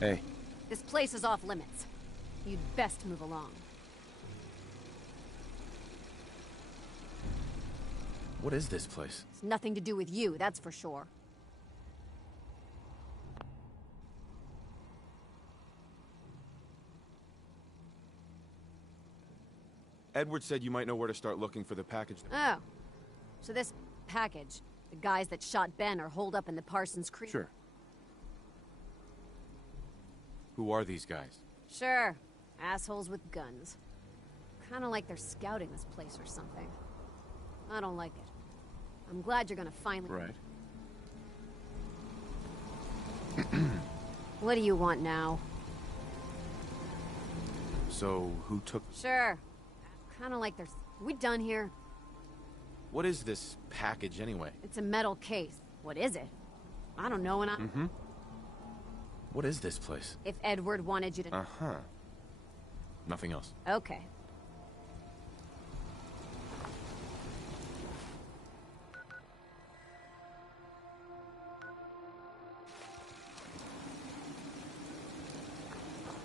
Hey. This place is off limits. You'd best move along. What is this place? It's nothing to do with you, that's for sure. Edward said you might know where to start looking for the package. Oh. So this package, the guys that shot Ben are holed up in the Parsons Creek? Sure. Who are these guys? Sure. Assholes with guns. Kinda like they're scouting this place or something. I don't like it. I'm glad you're gonna finally... Right. What do you want now? So, who took... Sure. Kinda like there's... We done here? What is this package, anyway? It's a metal case. What is it? I don't know, and I... Mm-hmm. What is this place? If Edward wanted you to... Uh-huh. Nothing else. Okay.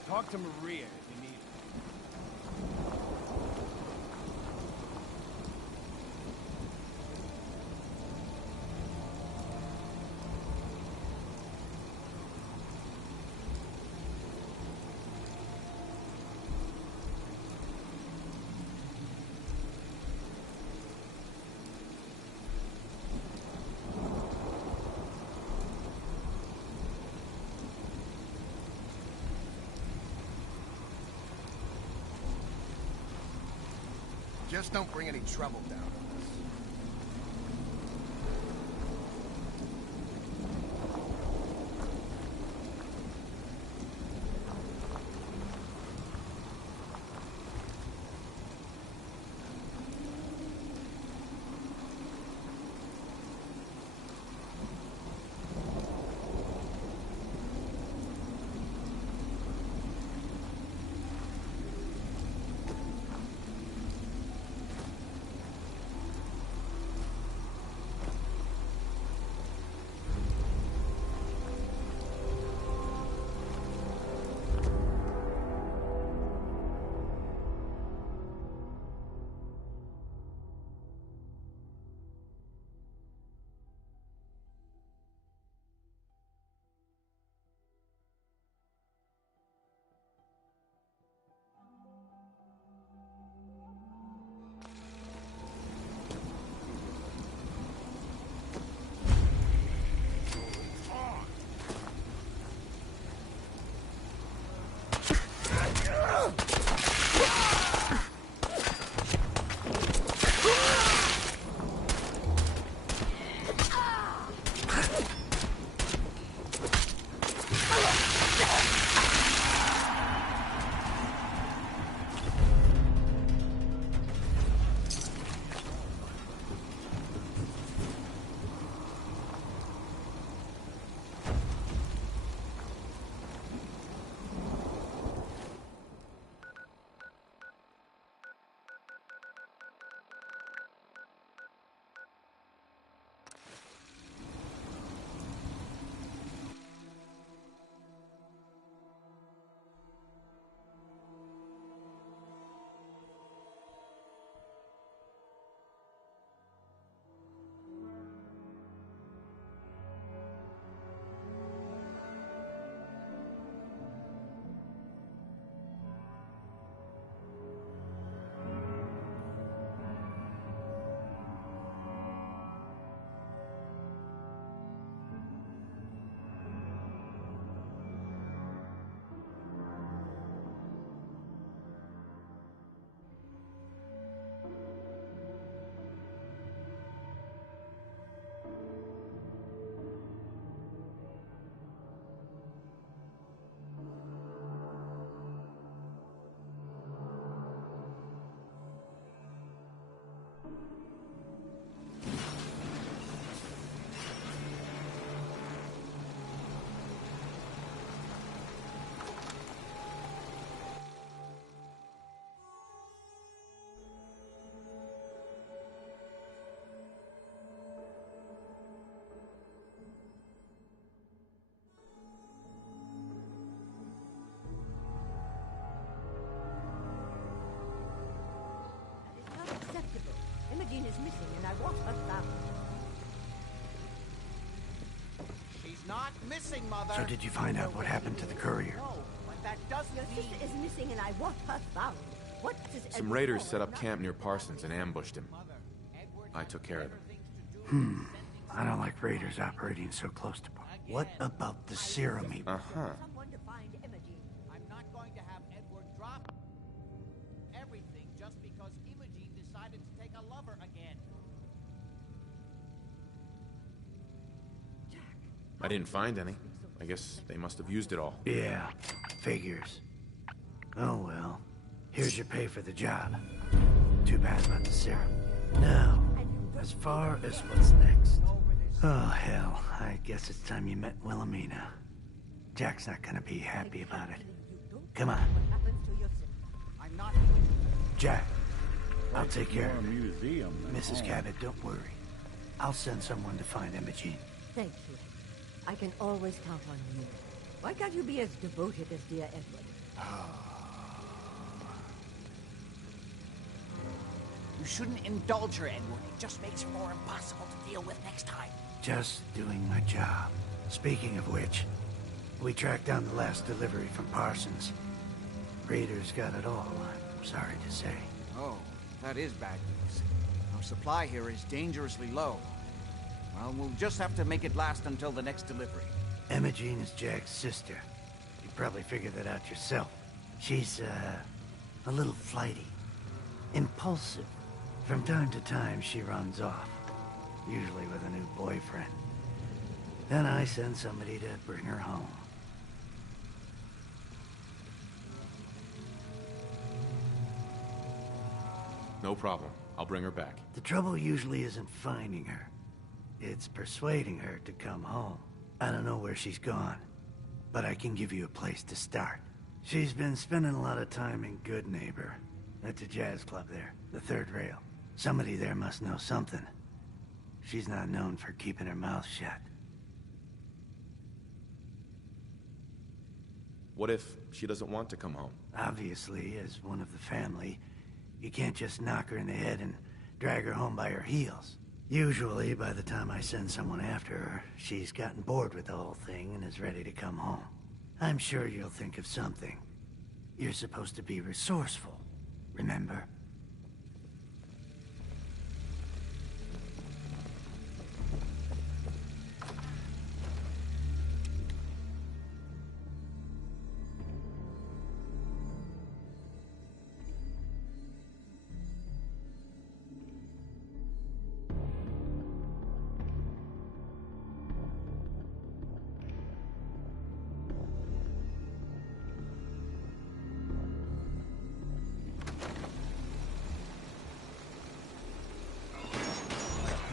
Talk to Maria if you need her. Just don't bring any trouble down on us. what a thou. She's not missing, Mother. So did you find out what happened to the courier? No, but that doesn't Your mean... sister is missing and I want her found. What does Some Edward raiders call set up her? camp near Parsons and ambushed him. I took care of them. I don't like raiders operating so close to... What about the serum he... Uh-huh. Someone to find Imogene. I'm not going to have Edward drop everything just because Imogene decided to take a lover again. I didn't find any. I guess they must have used it all. Yeah, figures. Oh well. Here's your pay for the job. Too bad about the serum. Now, as far as what's next. Oh, hell. I guess it's time you met Wilhelmina. Jack's not gonna be happy about it. Come on. What happens to your sister? I'm not... Jack, I'll take care of it. Museum. Mrs. Cabot, don't worry. I'll send someone to find Imogene. Thank you. I can always count on you. Why can't you be as devoted as dear Edward? You shouldn't indulge her, Edward. It just makes her more impossible to deal with next time. Just doing my job. Speaking of which, we tracked down the last delivery from Parsons. Raiders got it all, I'm sorry to say. Oh, that is bad news. Our supply here is dangerously low. Well, we'll just have to make it last until the next delivery. Imogene is Jack's sister. You probably figured that out yourself. She's, a little flighty. Impulsive. From time to time, she runs off. Usually with a new boyfriend. Then I send somebody to bring her home. No problem. I'll bring her back. The trouble usually isn't finding her. It's persuading her to come home. I don't know where she's gone, but I can give you a place to start. She's been spending a lot of time in Good Neighbor. That's a jazz club there, the third rail. Somebody there must know something. She's not known for keeping her mouth shut. What if she doesn't want to come home? Obviously, as one of the family, you can't just knock her in the head and drag her home by her heels. Usually, by the time I send someone after her, she's gotten bored with the whole thing and is ready to come home. I'm sure you'll think of something. You're supposed to be resourceful, remember?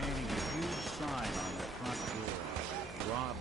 Painting a huge sign on the front door. Robberies.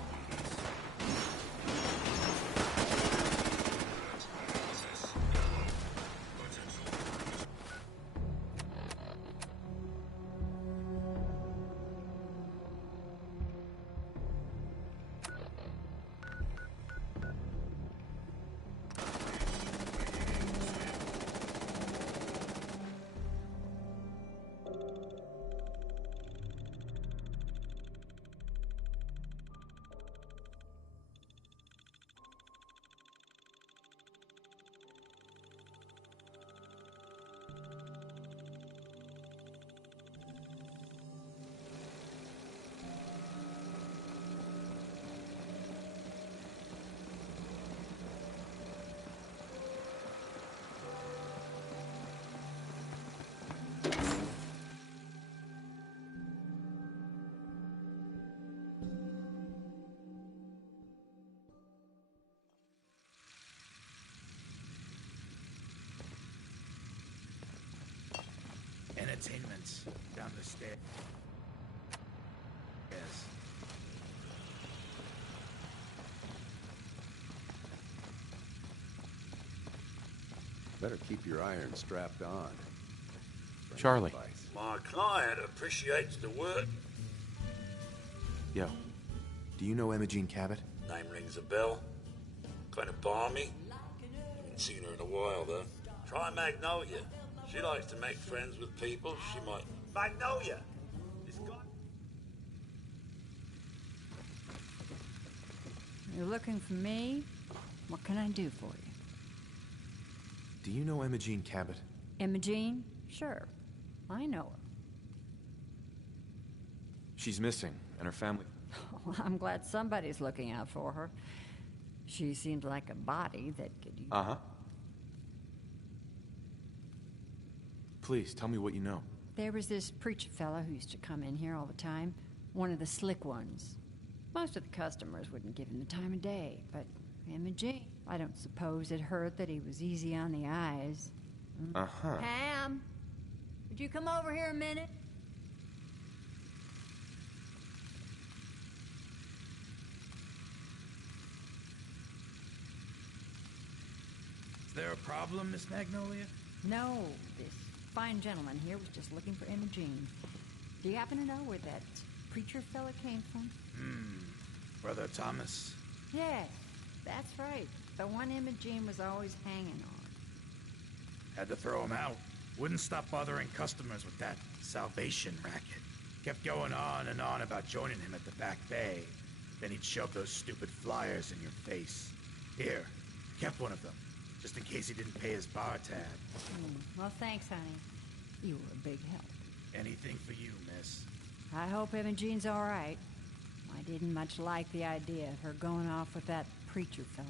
Entertainment down the stairs. Yes. Better keep your iron strapped on. Charlie. My client appreciates the work. Yo, do you know Imogene Cabot? Name rings a bell. Kind of balmy. Haven't seen her in a while, though. Try Magnolia. She likes to make friends with people. She might... Magnolia! You're looking for me? What can I do for you? Do you know Imogene Cabot? Imogene? Sure. I know her. She's missing, and her family... Well, I'm glad somebody's looking out for her. She seems like a body that could use... Uh-huh. Please, tell me what you know. There was this preacher fella who used to come in here all the time. One of the slick ones. Most of the customers wouldn't give him the time of day, but Imogene, I don't suppose it hurt that he was easy on the eyes. Uh-huh. Pam, would you come over here a minute? Is there a problem, Miss Magnolia? No, this fine gentleman here was just looking for Imogene. Do you happen to know where that preacher fella came from? Brother Thomas? Yes, that's right. The one Imogene was always hanging on. Had to throw him out. Wouldn't stop bothering customers with that salvation racket. Kept going on and on about joining him at the back bay. Then he'd shove those stupid flyers in your face. Here, kept one of them, just in case he didn't pay his bar tab. Well, thanks, honey. You were a big help. Anything for you, miss. I hope Imogene's all right. I didn't much like the idea of her going off with that preacher fella.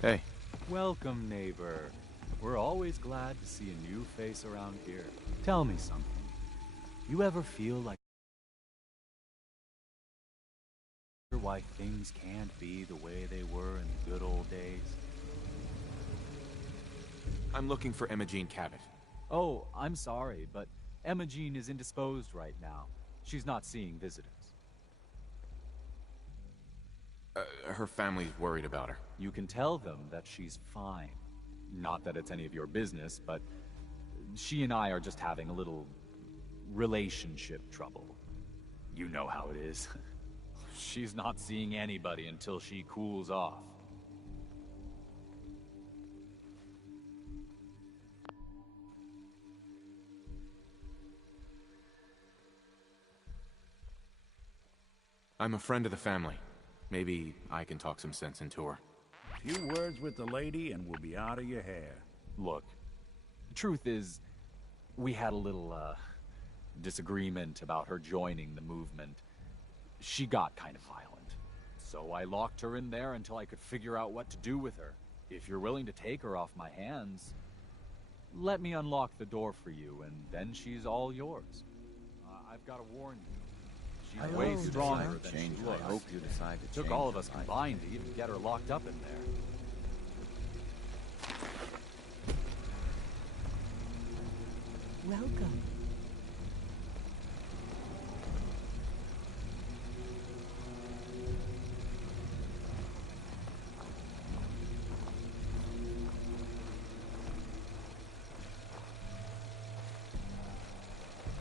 Hey. Welcome, neighbor. We're always glad to see a new face around here. Tell me something. You ever feel like why things can't be the way they were in the good old days? I'm looking for Imogene Cabot. Oh, I'm sorry, but Imogene is indisposed right now. She's not seeing visitors. Her family's worried about her. You can tell them that she's fine. Not that it's any of your business, but she and I are just having a little relationship trouble. You know how it is. She's not seeing anybody until she cools off. I'm a friend of the family. Maybe I can talk some sense into her. Few words with the lady and we'll be out of your hair. Look, the truth is, we had a little, disagreement about her joining the movement. She got kind of violent. So I locked her in there until I could figure out what to do with her. If you're willing to take her off my hands, let me unlock the door for you, and then she's all yours. I've got to warn you. She's way stronger than she looks. I hope you decide to change. Took all of us combined to even get her locked up in there. Welcome.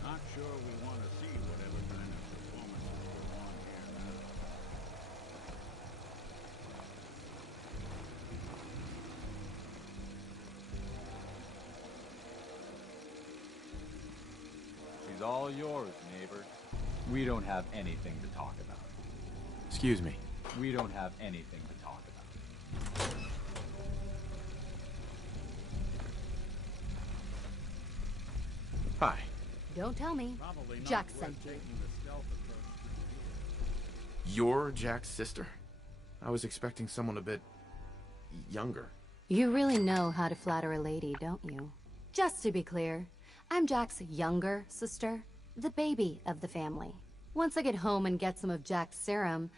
Not sure we want to see whatever kind of performances go on here now. She's all yours, neighbor. We don't have anything to talk about. Excuse me. We don't have anything to talk about. Hi. Don't tell me. Probably not Jackson. worth taking the stealth approach. You're Jack's sister? I was expecting someone a bit younger. You really know how to flatter a lady, don't you? Just to be clear, I'm Jack's younger sister, the baby of the family. Once I get home and get some of Jack's serum,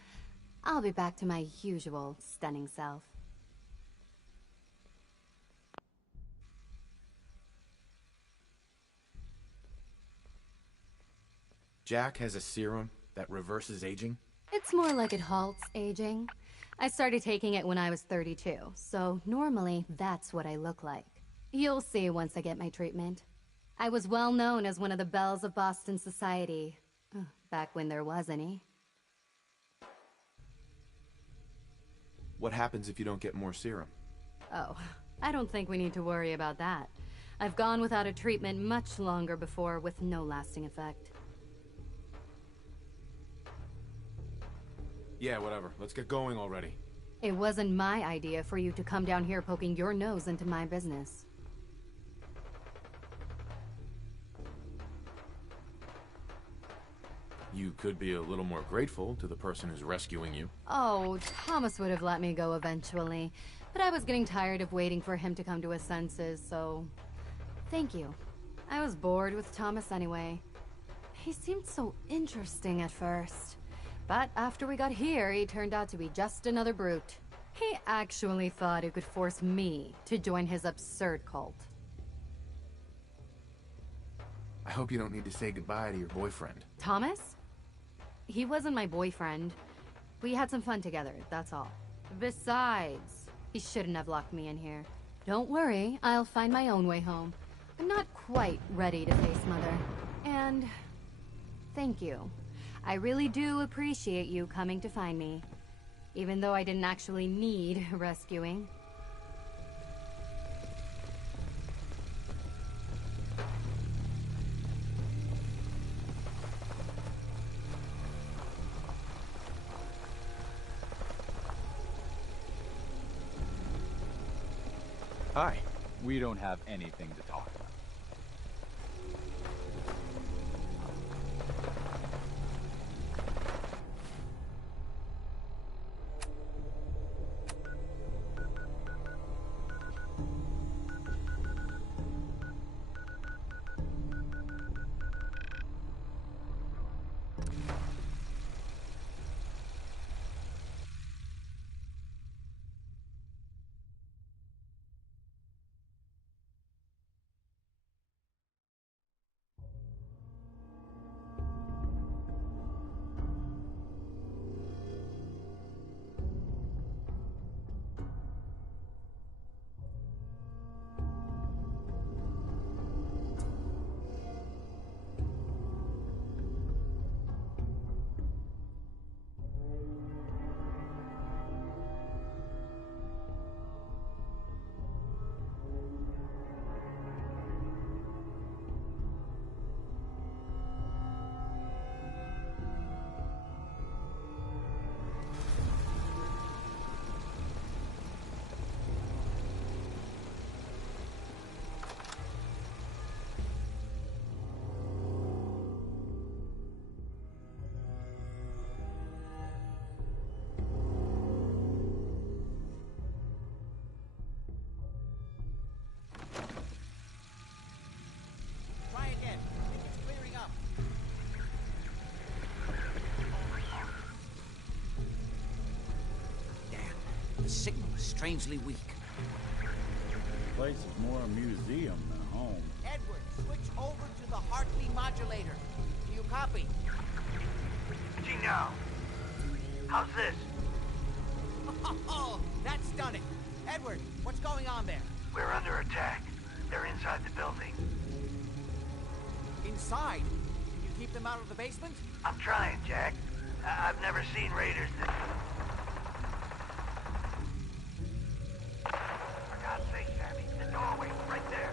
I'll be back to my usual stunning self. Jack has a serum that reverses aging? It's more like it halts aging. I started taking it when I was 32, so normally that's what I look like. You'll see once I get my treatment. I was well known as one of the belles of Boston society, back when there was any. What happens if you don't get more serum? Oh, I don't think we need to worry about that. I've gone without a treatment much longer before with no lasting effect. Yeah, whatever. Let's get going already. It wasn't my idea for you to come down here poking your nose into my business. You could be a little more grateful to the person who's rescuing you. Oh, Thomas would have let me go eventually, but I was getting tired of waiting for him to come to his senses, so... Thank you. I was bored with Thomas anyway. He seemed so interesting at first. But after we got here, he turned out to be just another brute. He actually thought he could force me to join his absurd cult. I hope you don't need to say goodbye to your boyfriend. Thomas? He wasn't my boyfriend. We had some fun together, that's all. Besides, he shouldn't have locked me in here. Don't worry, I'll find my own way home. I'm not quite ready to face Mother. And... thank you. I really do appreciate you coming to find me. Even though I didn't actually need rescuing. Hi. We don't have anything to talk about. strangely weak. The place is more a museum than home. Edward, switch over to the Hartley modulator. Do you copy? Now, how's this? Oh, that's done it. Edward, what's going on there? We're under attack. They're inside the building. Inside? Can you keep them out of the basement? I'm trying, Jack. I've never seen raiders this... For God's sake, Sammy, the doorway's right there.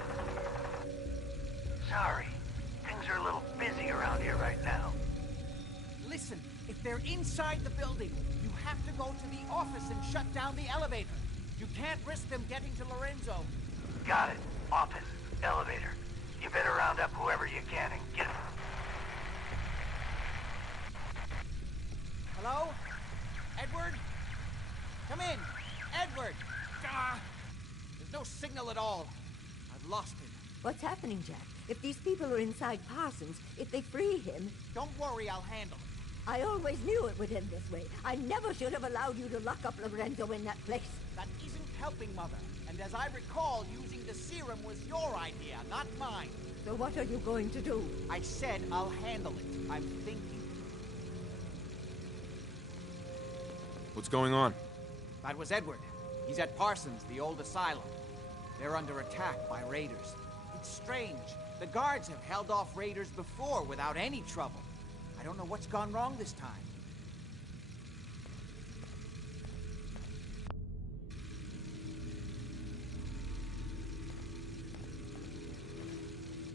Sorry. Things are a little busy around here right now. Listen, if they're inside the building, you have to go to the office and shut down the elevator. You can't risk them getting to Lorenzo. Got it. Office. Elevator. You better round up whoever you can and get... Hello? Edward? Come in. Edward! There's no signal at all. I've lost him. What's happening, Jack? If these people are inside Parsons, if they free him... Don't worry, I'll handle it. I always knew it would end this way. I never should have allowed you to lock up Lorenzo in that place. That isn't helping, Mother. And as I recall, using the serum was your idea, not mine. So what are you going to do? I said I'll handle it. I'm thinking. What's going on? That was Edward. He's at Parsons, the old asylum. They're under attack by raiders. It's strange. The guards have held off raiders before without any trouble. I don't know what's gone wrong this time.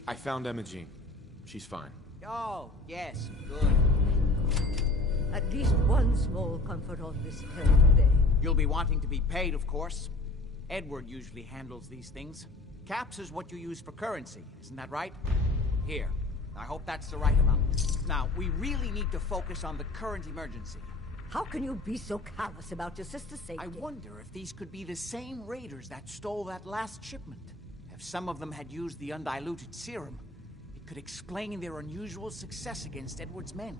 I found Imogene. She's fine. Oh, yes, good. At least one small comfort on this terrible day. You'll be wanting to be paid, of course. Edward usually handles these things. Caps is what you use for currency, isn't that right? Here. I hope that's the right amount. Now, we really need to focus on the current emergency. How can you be so callous about your sister's safety? I wonder if these could be the same raiders that stole that last shipment. If some of them had used the undiluted serum, it could explain their unusual success against Edward's men.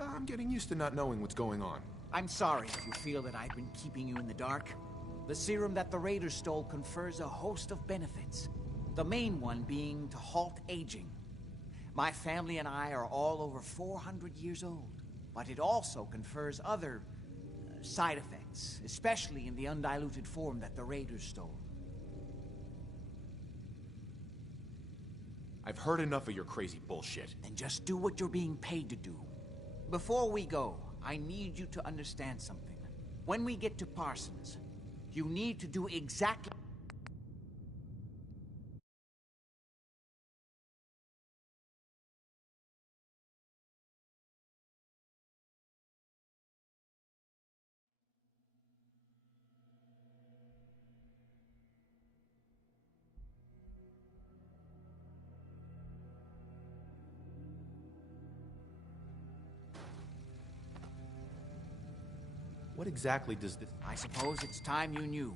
I'm getting used to not knowing what's going on. I'm sorry if you feel that I've been keeping you in the dark. The serum that the raiders stole confers a host of benefits. The main one being to halt aging. My family and I are all over 400 years old. But it also confers other side effects, especially in the undiluted form that the raiders stole. I've heard enough of your crazy bullshit. Then just do what you're being paid to do. Before we go, I need you to understand something. When we get to Parsons, you need to do exactly... What exactly does this... I suppose it's time you knew.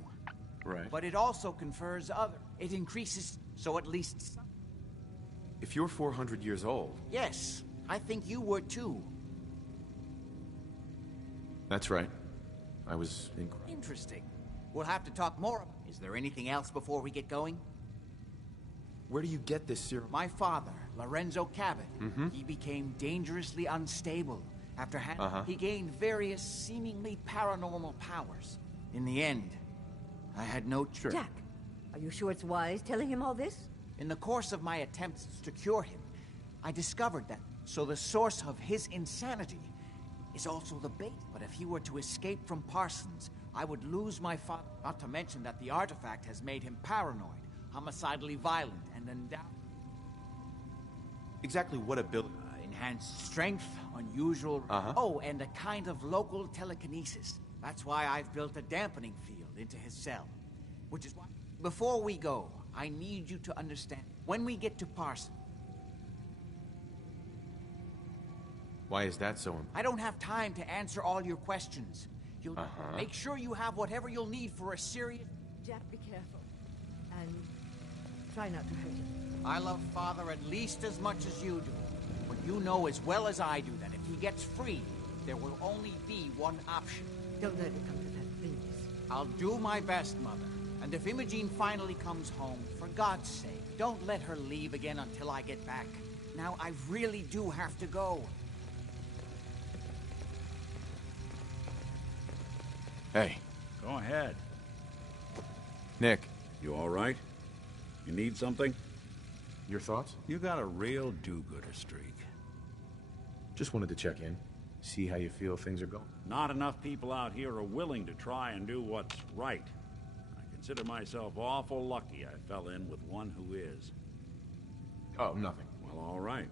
Right. But it also confers other. It increases, so at least some. If you're 400 years old... Yes, I think you were too. That's right. I was... Interesting. We'll have to talk more. Is there anything else before we get going? Where do you get this serum? My father, Lorenzo Cabot, he became dangerously unstable. After he gained various seemingly paranormal powers. In the end, I had no choice. Jack, are you sure it's wise telling him all this? In the course of my attempts to cure him, I discovered that. So the source of his insanity is also the bait. But if he were to escape from Parsons, I would lose my father. Not to mention that the artifact has made him paranoid, homicidally violent, and endowed. Exactly what ability? Enhanced strength, unusual... Oh, and a kind of local telekinesis. That's why I've built a dampening field into his cell. Which is why... Before we go, I need you to understand. When we get to Parsons... Why is that so important? I don't have time to answer all your questions. You'll make sure you have whatever you'll need for a serious... Jack, be careful. And try not to hurt him. I love Father at least as much as you do. But you know as well as I do that if he gets free, there will only be one option. Don't let it come to that, please. I'll do my best, Mother. And if Imogene finally comes home, for God's sake, don't let her leave again until I get back. Now, I really do have to go. Hey, Go ahead. Nick, You all right? You need something? your thoughts? You got a real do-gooder streak. Just wanted to check in, see how you feel things are going. Not enough people out here are willing to try and do what's right. I consider myself awful lucky I fell in with one who is. Oh, nothing. Well, all right.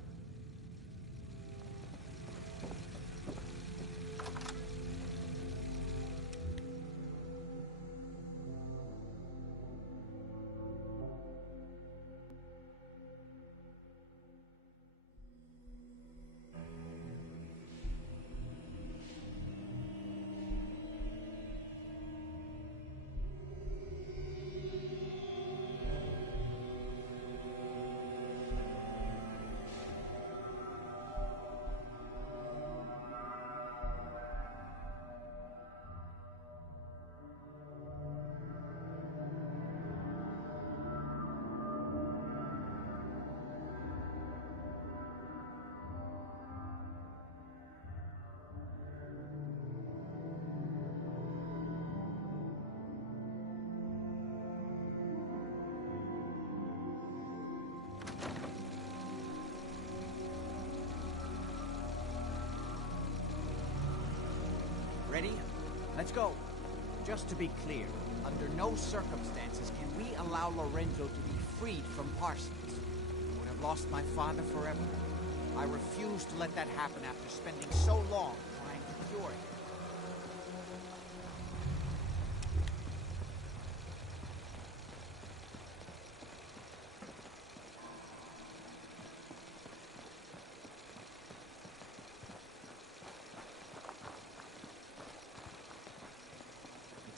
Ready? Let's go. Just to be clear, under no circumstances can we allow Lorenzo to be freed from Parsons. I would have lost my father forever. I refuse to let that happen after spending so long trying to cure it.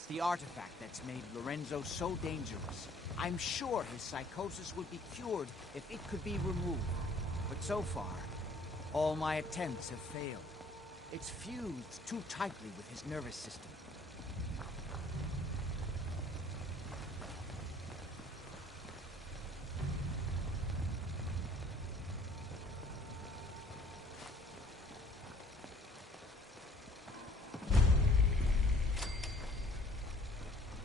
It's the artifact that's made Lorenzo so dangerous. I'm sure his psychosis would be cured if it could be removed. But so far, all my attempts have failed. It's fused too tightly with his nervous system.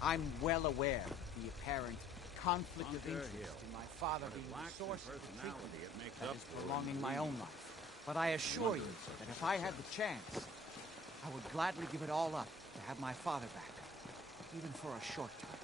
I'm well aware of the apparent conflict of interest in my father being the source of the treatment that is prolonging my own life. But I assure you that if I had the chance, I would gladly give it all up to have my father back, even for a short time.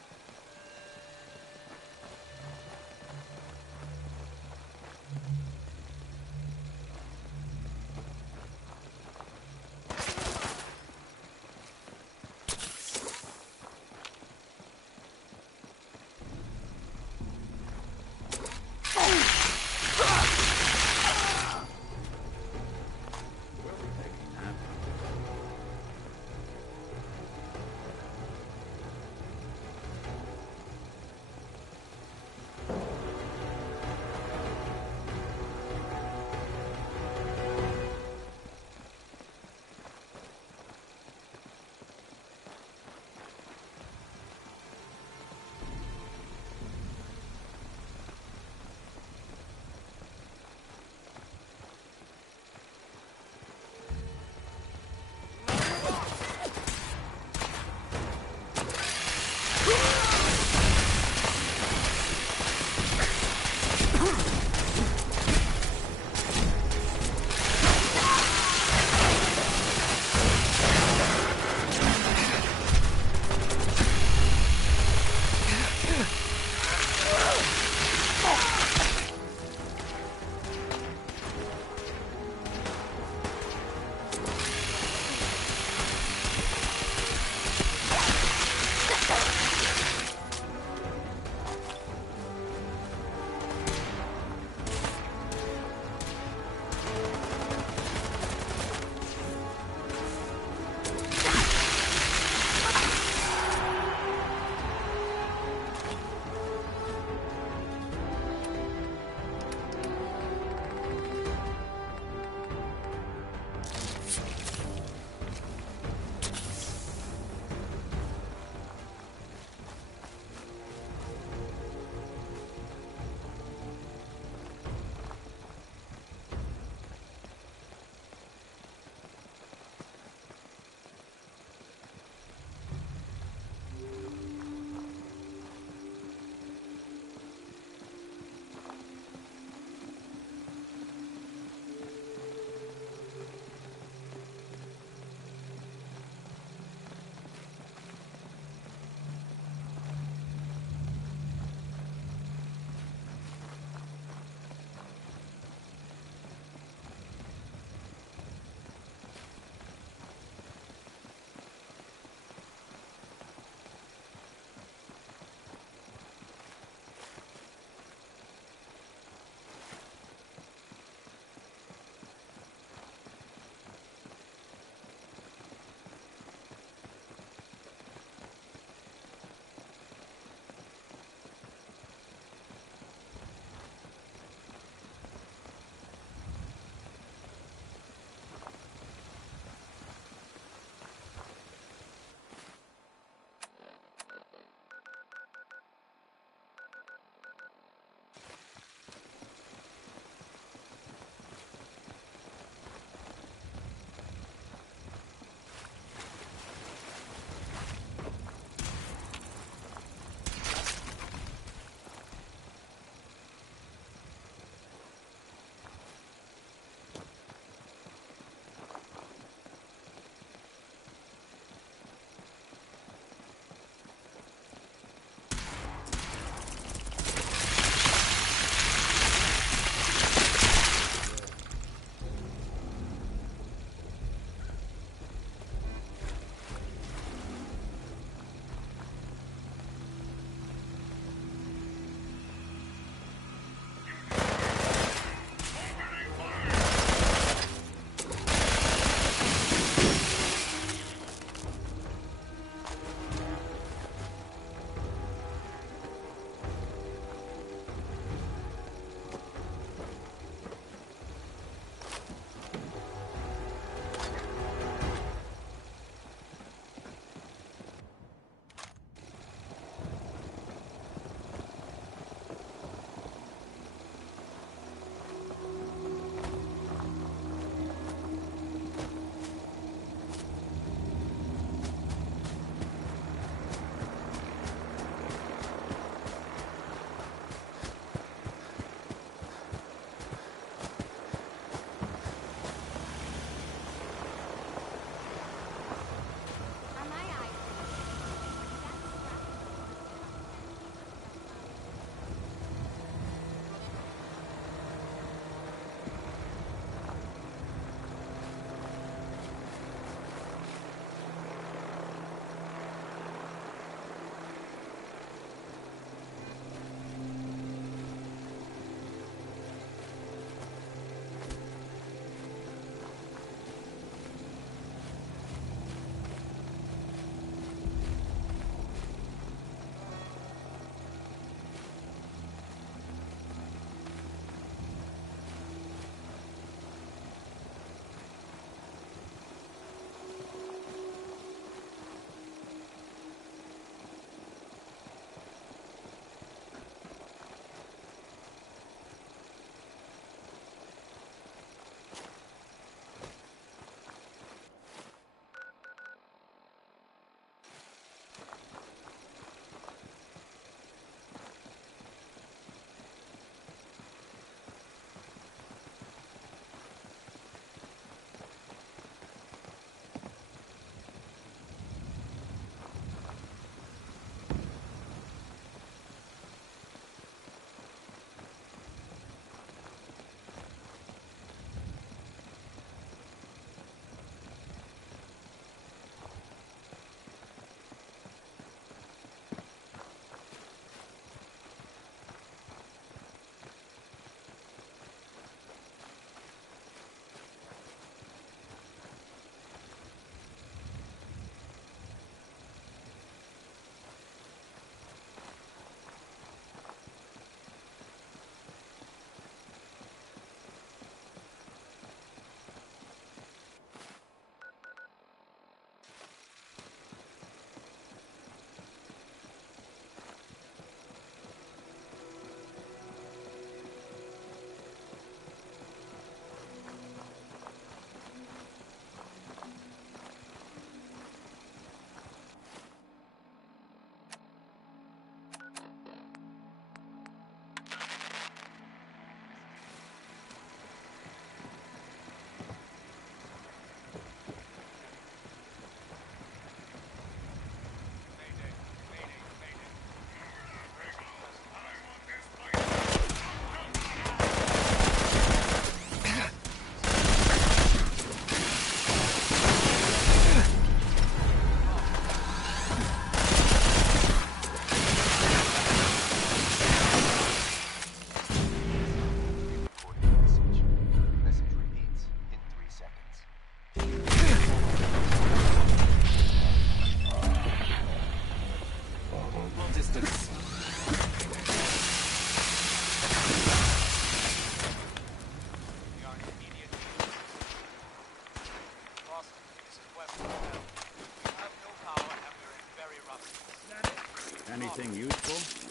Anything useful?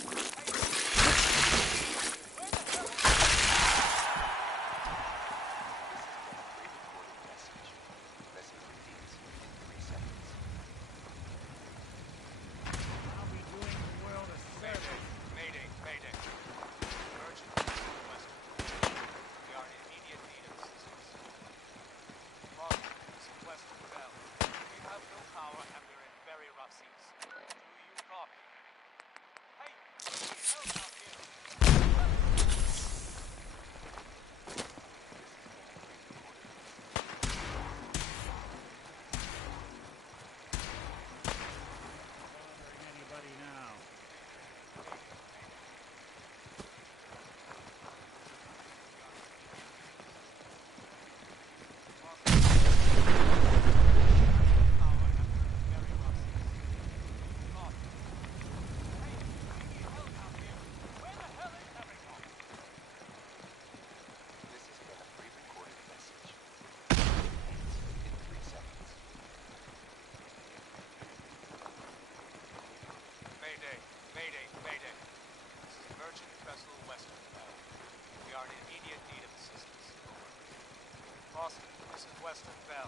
Western Bell.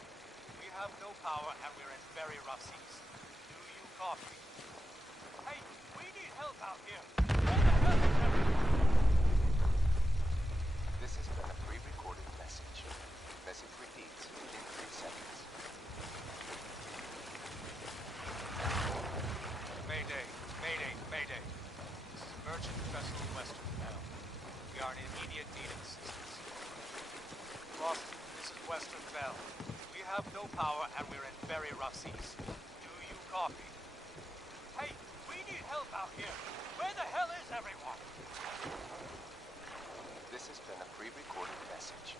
We have no power and we're in very rough seas. Do you copy? Hey, we need help out here. Where the hell is everyone? This has been a pre-recorded message. Message repeats in 3 seconds. Mayday, mayday, mayday. This is merchant vessel Western Bell. We are in immediate need of assistance. Boston, this is Western Bell. We have no power and we're in very rough seas. Do you copy? Hey, we need help out here. Where the hell is everyone? This has been a pre-recorded message.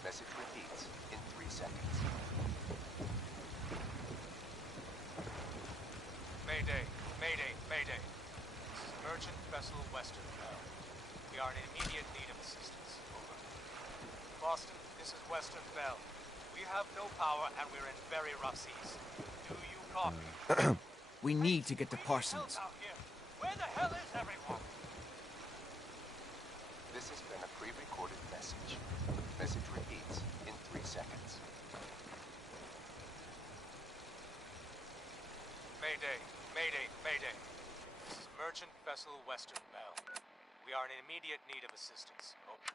Message repeats in 3 seconds. Mayday, mayday, mayday. This is merchant vessel Western Bell. We are in immediate need of assistance. Over. Boston, this is Western Bell. We have no power and we're in very rough seas. Do you copy? We need to get to Parsons. Where the hell is everyone? This has been a pre-recorded message. Message repeats in 3 seconds. Mayday, mayday, mayday. This is merchant vessel Western Bell. We are in immediate need of assistance. Over.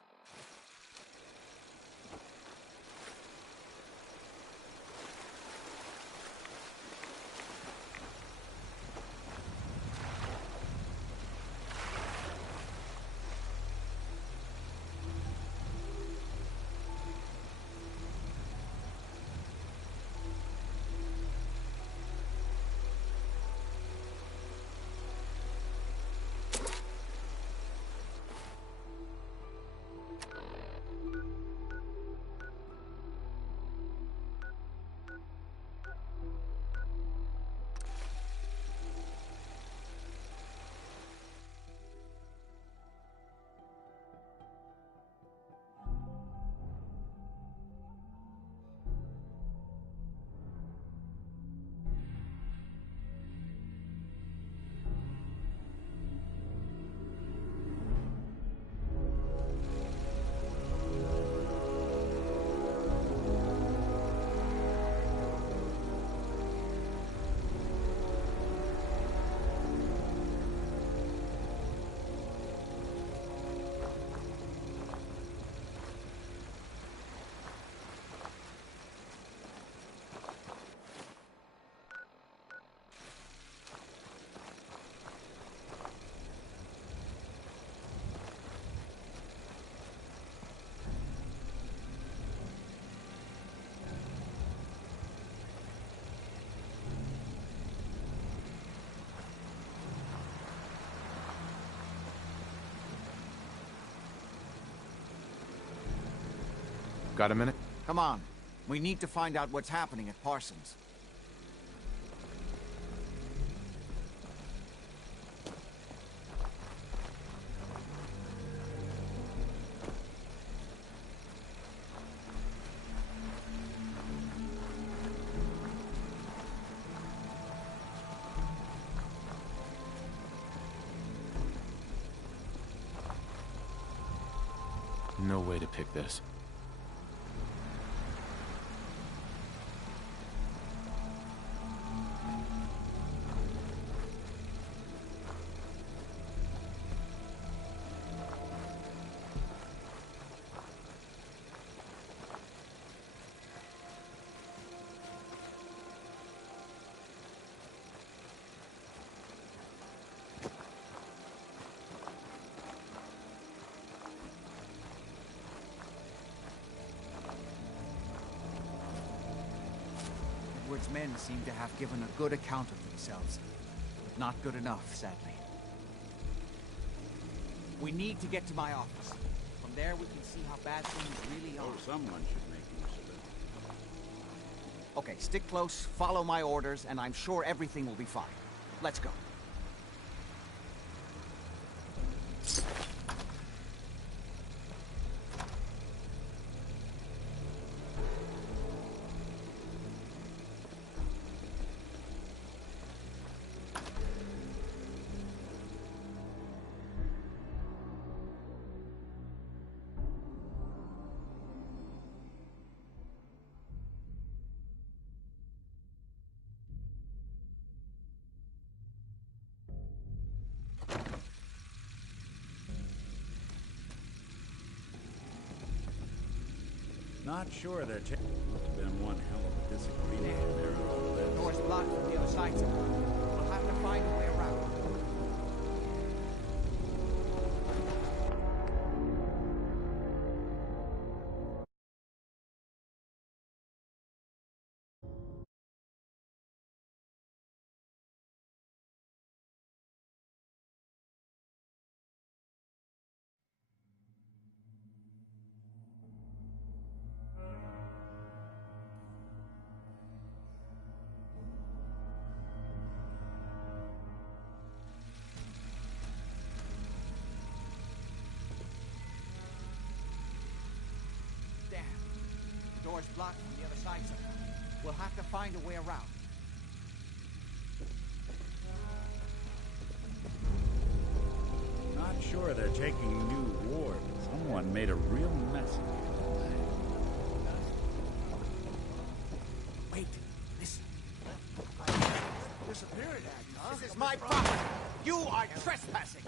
Got a minute? Come on. We need to find out what's happening at Parsons. pick this. Edward's men seem to have given a good account of themselves. But not good enough, sadly. We need to get to my office. From there we can see how bad things really are. Oh, someone should make use of it. Okay, stick close, follow my orders, and I'm sure everything will be fine. Let's go. Not sure they're taking. Must have been one hell of a disagreement there and all this. Door's blocked from the other side. We'll have to find a way around. Door's blocked from the other side somehow. We'll have to find a way around. Not sure they're taking new ward. Someone made a real mess of it. Wait, listen. Disappeared at, huh? This is my property. You are trespassing.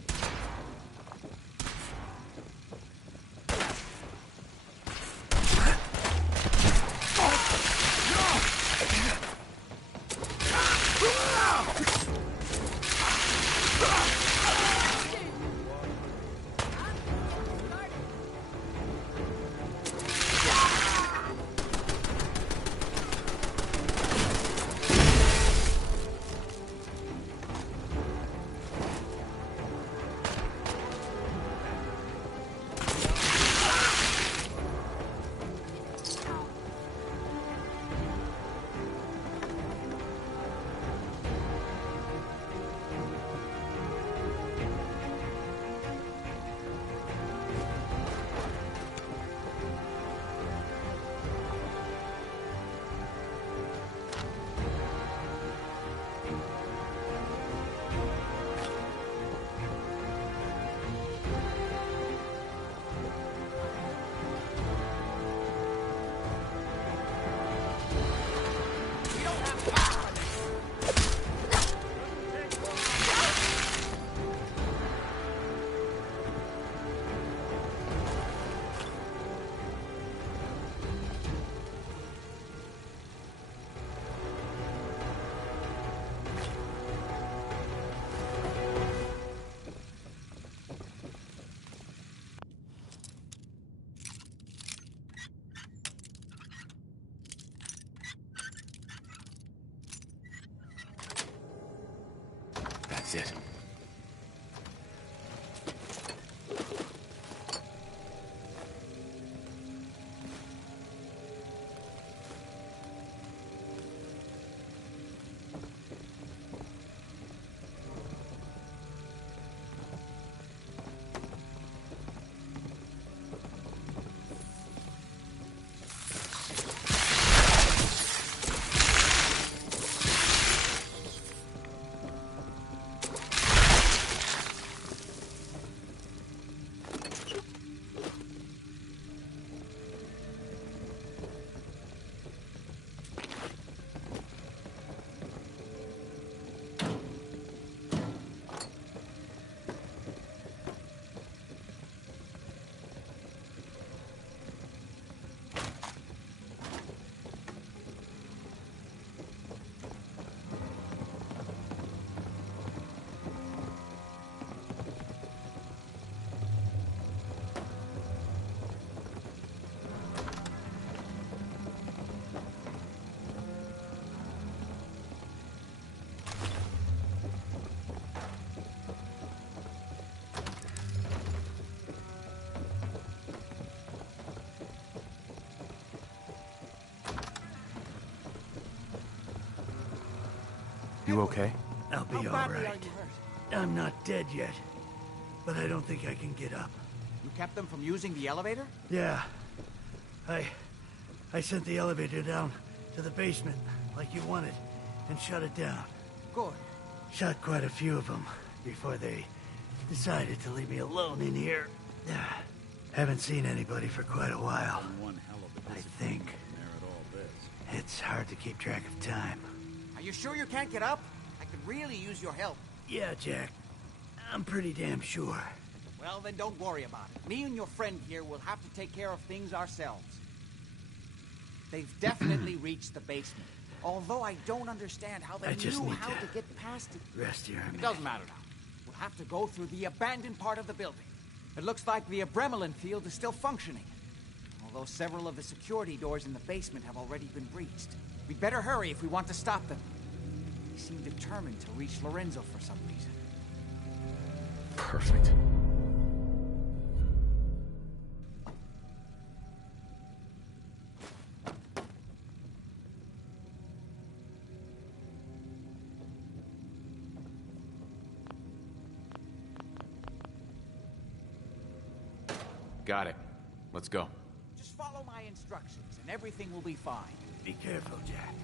That's it. You okay? I'll be all right. I'm not dead yet, but I don't think I can get up. You kept them from using the elevator? Yeah. I sent the elevator down to the basement, like you wanted, and shut it down. Good. Shot quite a few of them before they decided to leave me alone in here. Haven't seen anybody for quite a while. I think. It's hard to keep track of time. Are you sure you can't get up? I could really use your help. Yeah, Jack. I'm pretty damn sure. Well, then don't worry about it. Me and your friend here will have to take care of things ourselves. They've definitely reached the basement. Although I don't understand how they knew how to get past it. Rest here a minute. It doesn't matter now. We'll have to go through the abandoned part of the building. It looks like the Abremelin field is still functioning. Although several of the security doors in the basement have already been breached. We'd better hurry if we want to stop them. They seem determined to reach Lorenzo for some reason. Perfect. Got it. Let's go. Just follow my instructions and everything will be fine. Be careful, Jack.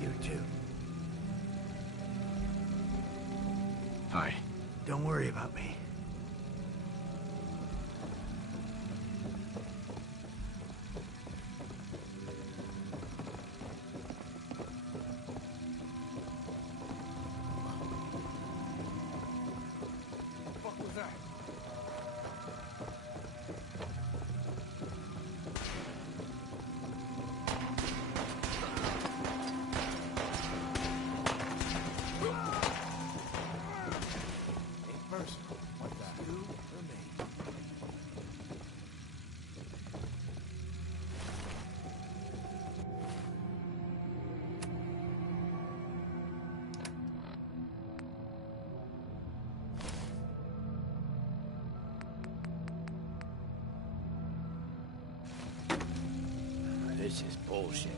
You too. Hi. Don't worry about me. What was that? This is bullshit.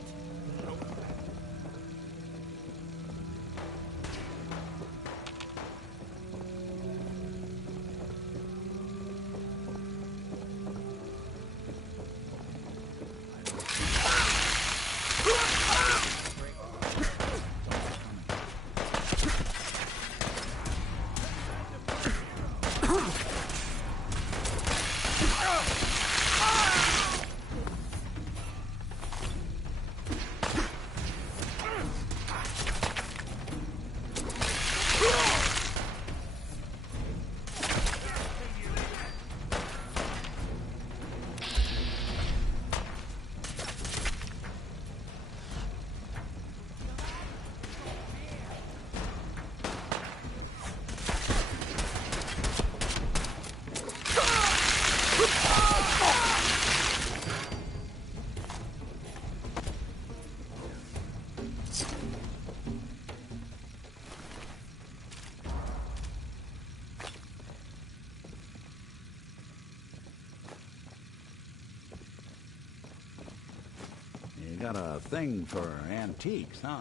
You got a thing for antiques, huh?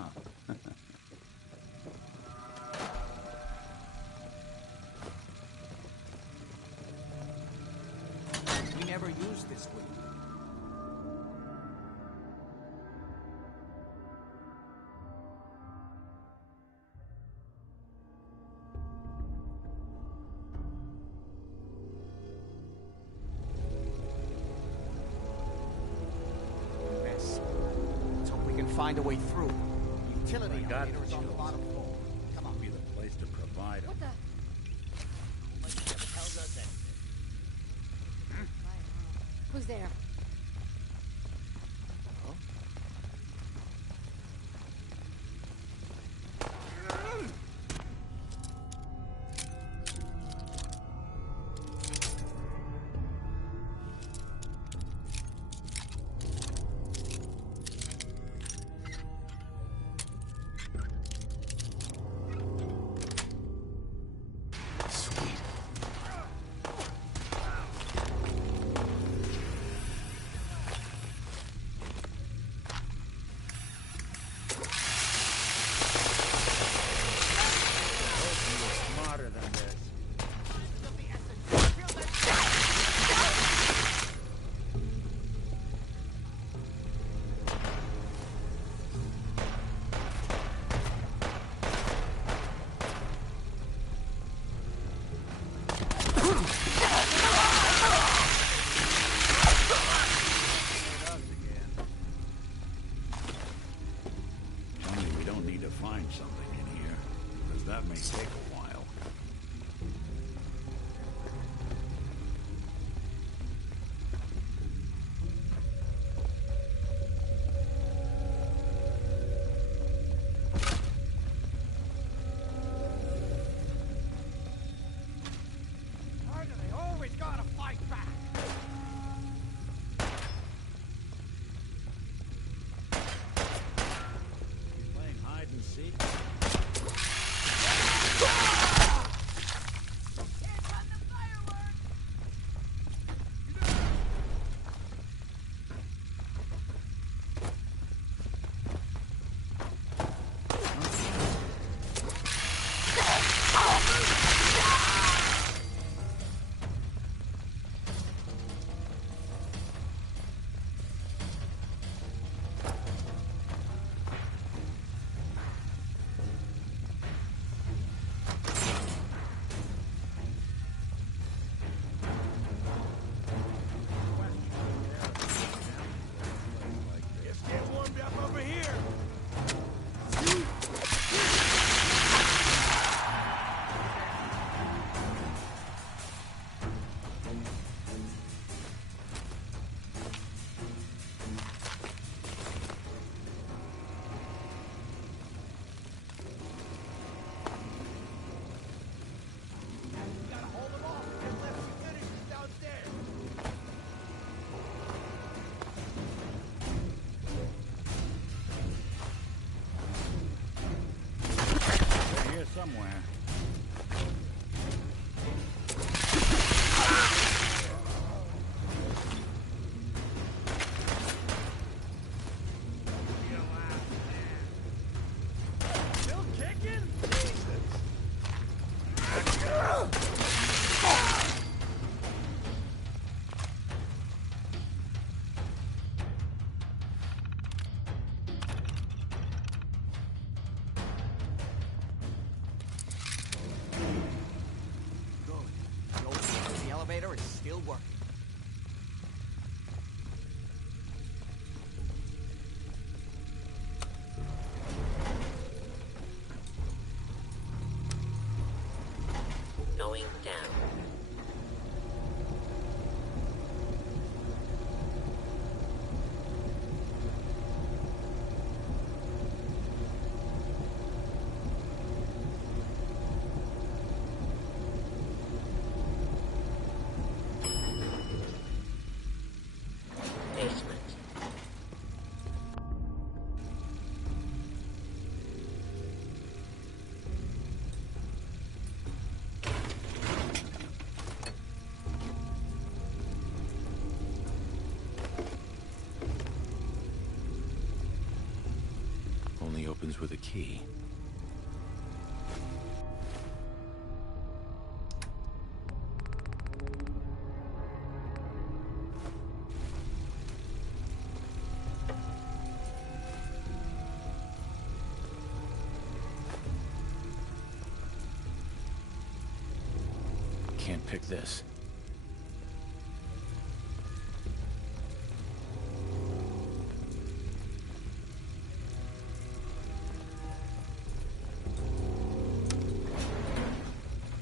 We never used this wheel. Mess. Let's hope we can find a way through. Utility elevator is on the bottom floor. Come on. Be the place to provide them. What the? Who's there? find something in here, because that may take a while. Why do they always gotta fight back? Playing hide and seek? Just get warmed up over here. You gotta hold them off. Get left some finishes downstairs. They're here somewhere. Still kicking? Jesus. Good. The old part of the elevator is still working. Going down. Basement. Only opens with a key. Can't pick this.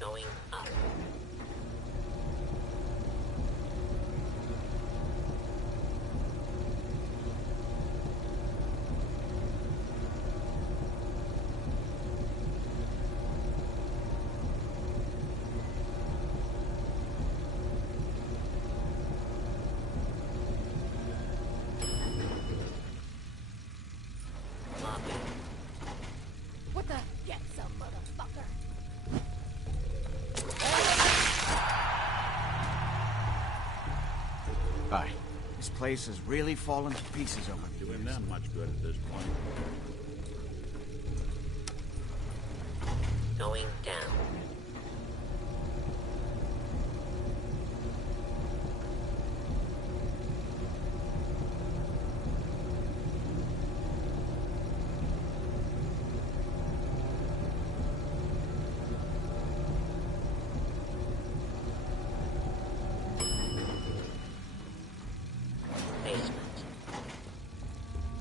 Going up. Lobby. What the? Get some, motherfucker. Hi. This place has really fallen to pieces over the Doing years. them much good at this point. Going down.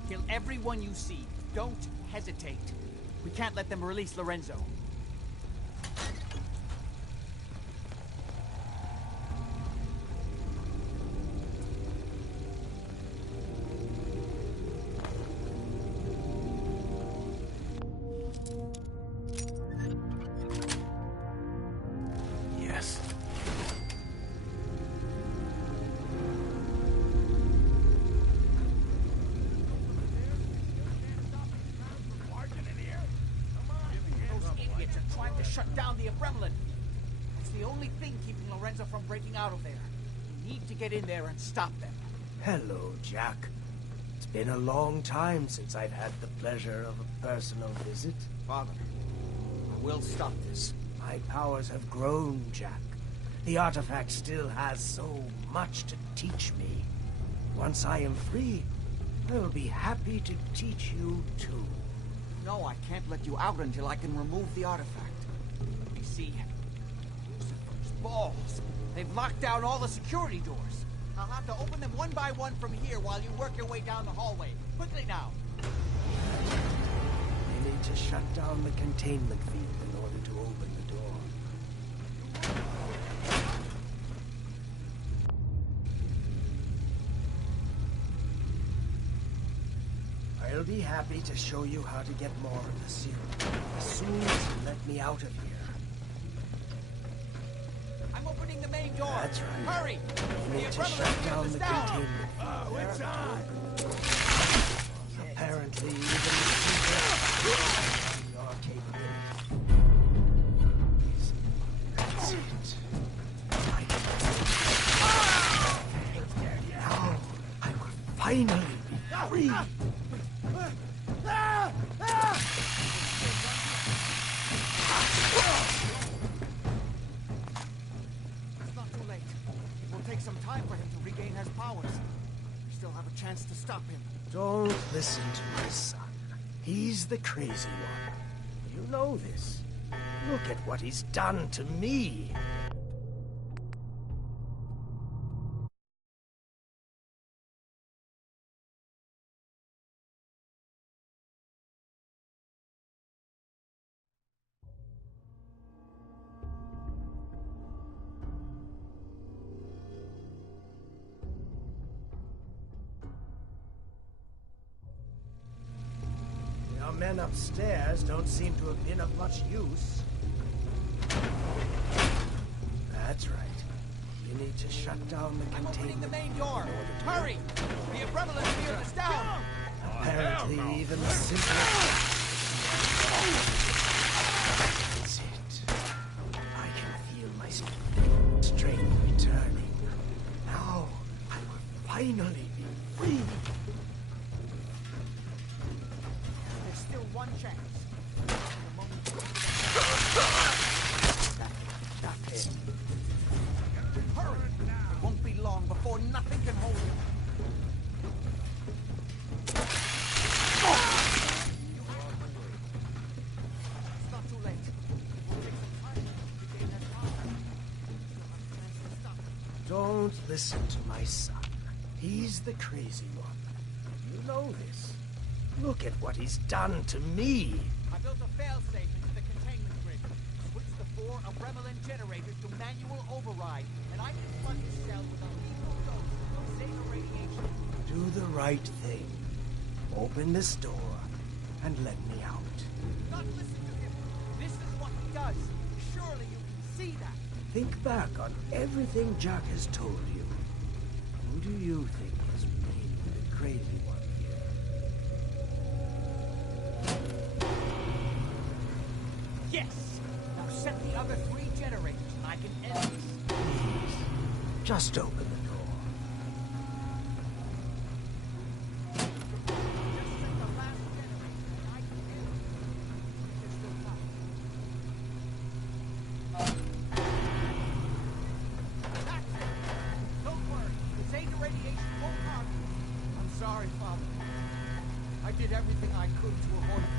Kill everyone you see. Don't hesitate. We can't let them release Lorenzo. Yes. Those idiots are trying to shut down the Abremlin. It's the only thing keeping Lorenzo from breaking out of there. We need to get in there and stop them. Hello, Jack. It's been a long time since I've had the pleasure of a personal visit. Father, I will stop this. My powers have grown, Jack. The artifact still has so much to teach me. Once I am free, I will be happy to teach you too. No, I can't let you out until I can remove the artifact. You see, Lucifer's balls. They've locked down all the security doors. I'll have to open them one by one from here while you work your way down the hallway. Quickly now. You need to shut down the containment field in order to open the door. I'll be happy to show you how to get more of the serum as soon as you let me out of here. I'm opening the main door. That's right. Hurry! You need to shut down the containment field. It's on! Apparently, even the people are capable. That's it. Now, I will finally be free. It's not too late. It will take some time for him to regain his powers. We still have a chance to stop him. Don't listen to my son. He's the crazy one. You know this. Look at what he's done to me. Our men upstairs don't seem to have been of much use. That's right. You need to shut down the I'm opening containment. the main door. Hurry! The Abremlin field is down! Apparently, even the simplest... That's it. I can feel my strength returning. Now, I will finally be free. There's still one chance. That's it. Hurry! It won't be long before nothing can hold you. It's not too late. It will take some time to gain that power. Still have a chance to stop him. Don't listen to my son. He's the crazy one. You know this. Look at what he's done to me. I built a failsafe into the containment grid. Switched the 4 Abremlin generators to manual override, and I can flood his cell with a lethal dose of Zeta radiation. Do the right thing. Open this door and let me out. Not listen to him. This is what he does. Surely you can see that. Think back on everything Jack has told you. Who do you think is really the crazy one here? Yes! Now set the other 3 generators and I can end this. Please, just open the door. Just set the last generator and I can end this. There's still time. That's it! Don't worry. The Zeta radiation won't harm you. I'm sorry, Father. I did everything I could to avoid this.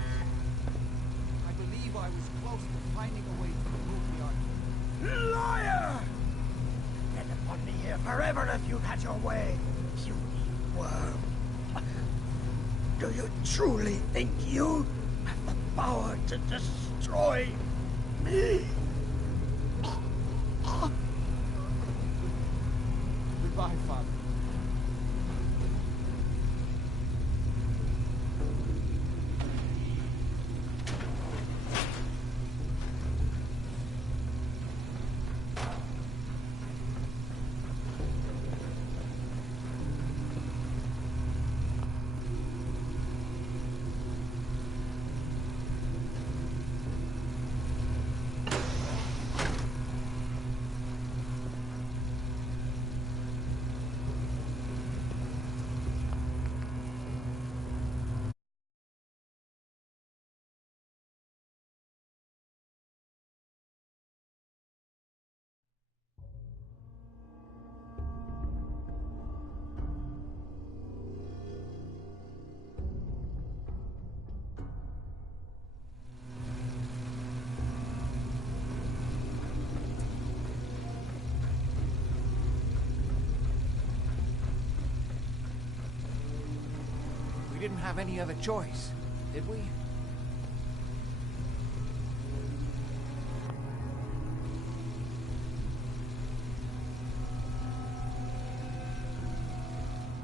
I believe I was close to finding a way to remove the artifact. Liar! You'd have put me here forever if you'd had your way. You worm. Do you truly think you have the power to destroy me. Goodbye, Father. We didn't have any other choice, did we?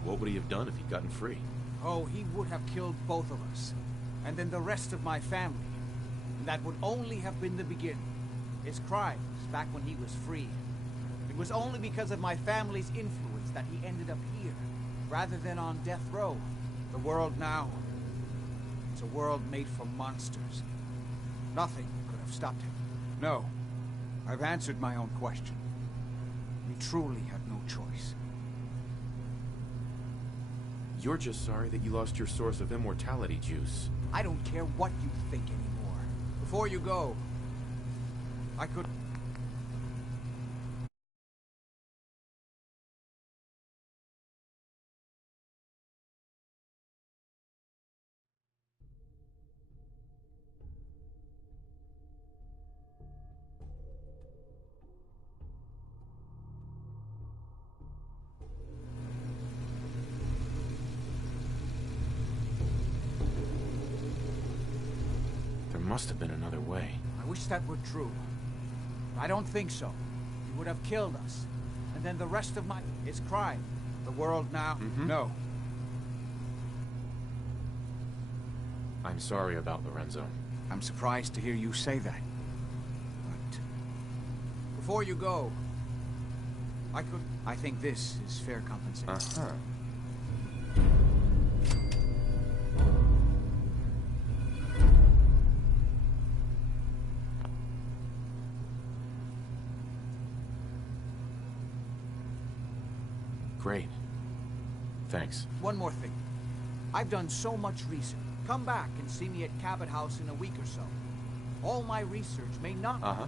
What would he have done if he'd gotten free? Oh, he would have killed both of us. And then the rest of my family. And that would only have been the beginning. His crimes, back when he was free. It was only because of my family's influence that he ended up here, rather than on death row. The world now, it's a world made for monsters. Nothing could have stopped him. No, I've answered my own question. We truly had no choice. You're just sorry that you lost your source of immortality juice. I don't care what you think anymore. Before you go, I could... There must have been another way. I wish that were true. But I don't think so. He would have killed us. And then the rest of my... His crime. The world now? No. I'm sorry about Lorenzo. I'm surprised to hear you say that. But... Before you go... I think this is fair compensation. Uh-huh. Great. Thanks. One more thing. I've done so much research. Come back and see me at Cabot House in a week or so. All my research may not... Uh-huh.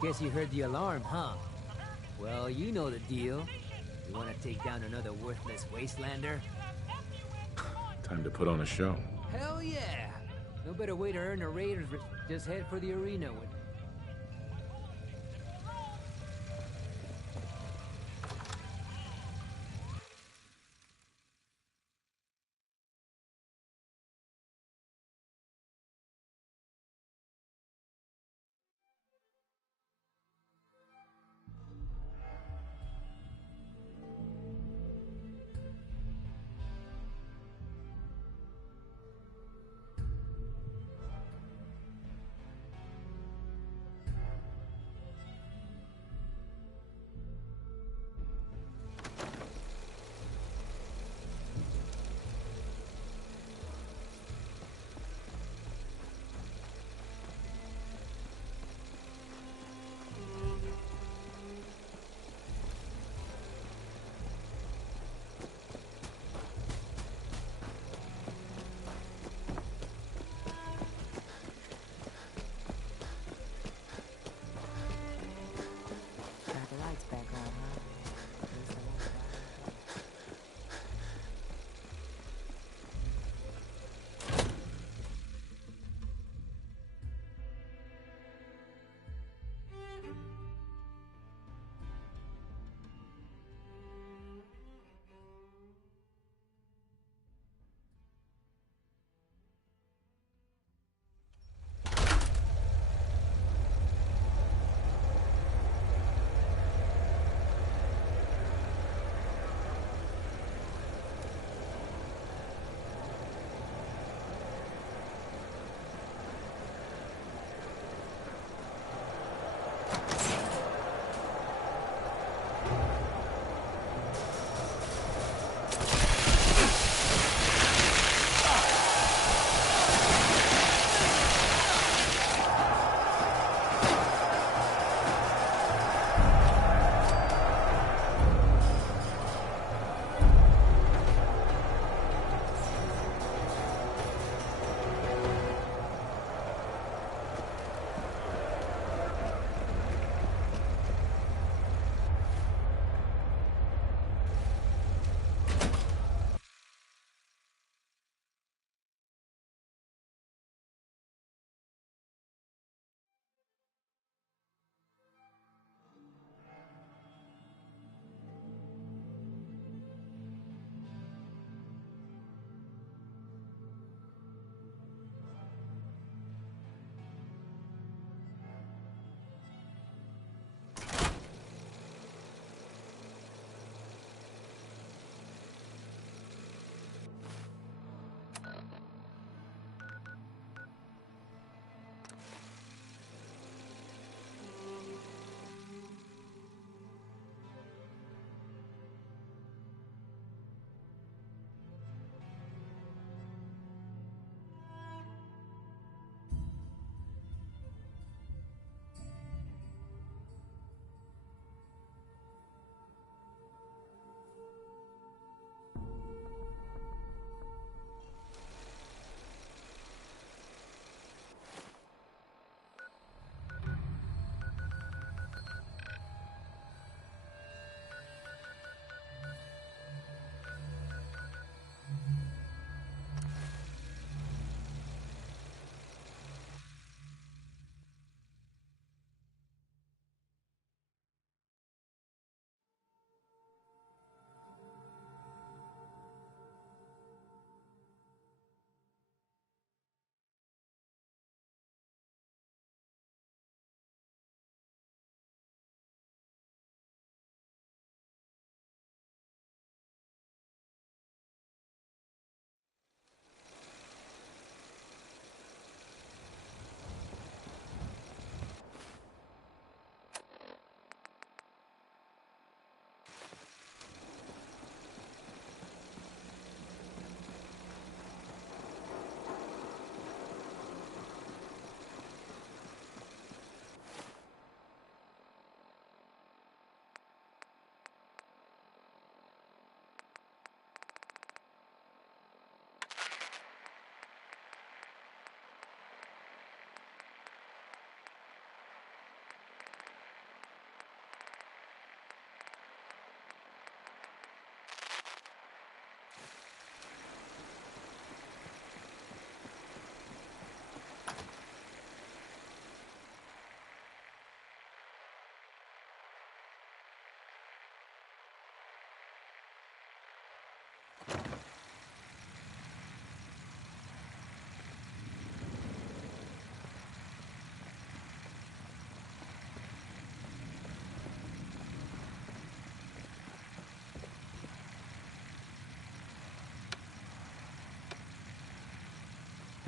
Guess you heard the alarm, huh? Well, you know the deal. You want to take down another worthless wastelander? Time to put on a show. Hell yeah! No better way to earn a Raiders. Just head for the arena when...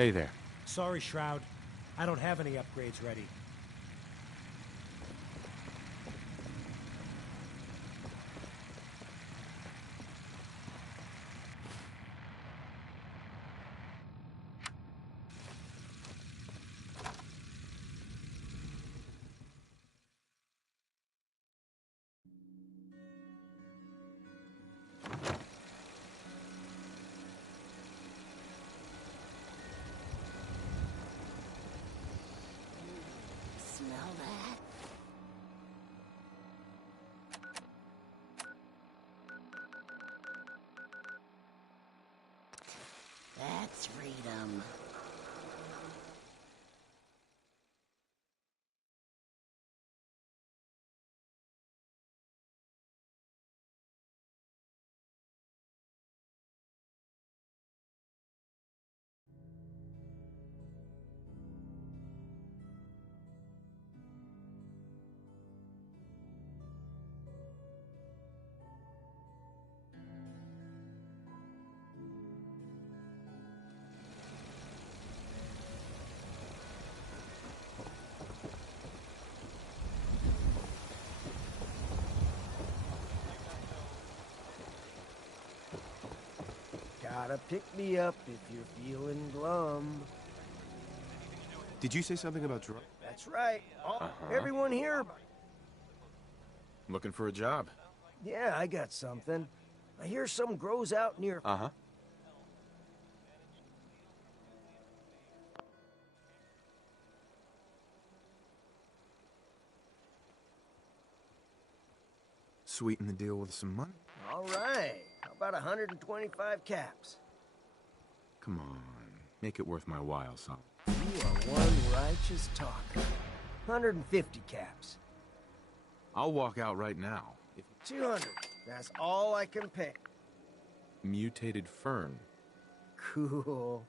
Hey there. Sorry, Shroud. I don't have any upgrades ready. Smell that? That's freedom. Gotta pick me up if you're feeling glum. Did you say something about drugs? That's right. Everyone here. Looking for a job? Yeah, I got something. I hear some grows out near. Sweeten the deal with some money? All right. How about 125 caps? Come on. Make it worth my while, son. You are one righteous talker. 150 caps. I'll walk out right now. 200. That's all I can pay. Mutated fern. Cool.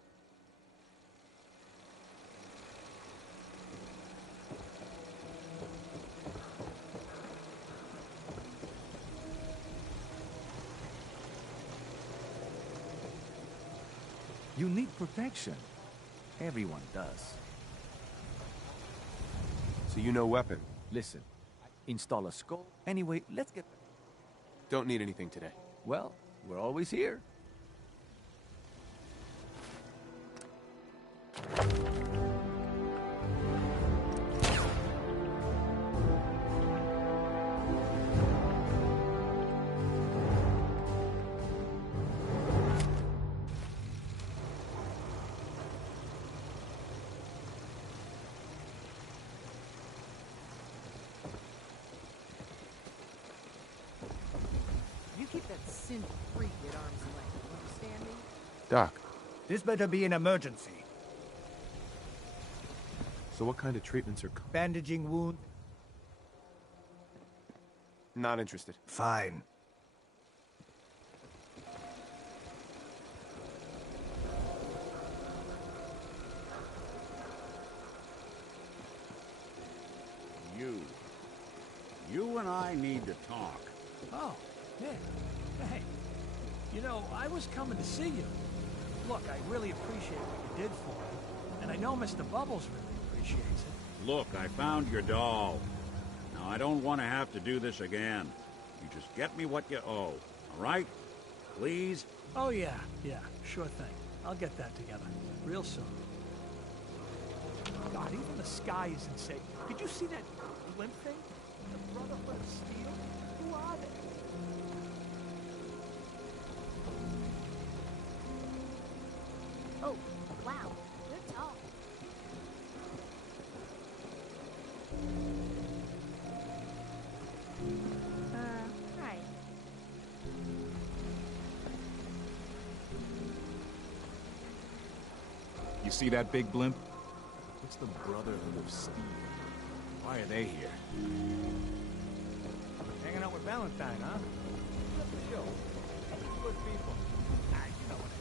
You need protection. Everyone does. So you know weapon? Listen, install a scope. Anyway, let's get... Don't need anything today. Well, we're always here. You keep that synth freak at arm's length, you understand me? Doc, This better be an emergency. so what kind of treatments are... Bandaging wound. Not interested. Fine. You and I need to talk. Oh, yeah. Hey, you know, I was coming to see you. Look, I really appreciate what you did for me. And I know Mr. Bubbles really appreciates it. Look, I found your doll. Now, I don't want to have to do this again. You just get me what you owe, all right? Please? Oh, yeah, sure thing. I'll get that together. Real soon. God, even the sky isn't safe. Did you see that blimp thing? The Brotherhood of Steel? Who are they? Oh, wow. They're tall. Hi. You see that big blimp? It's the Brotherhood of Steel. Why are they here? Hanging out with Valentine, huh? Just a show. Good people. Ah, you know what.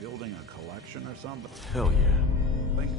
Building a collection or something? Hell yeah. Think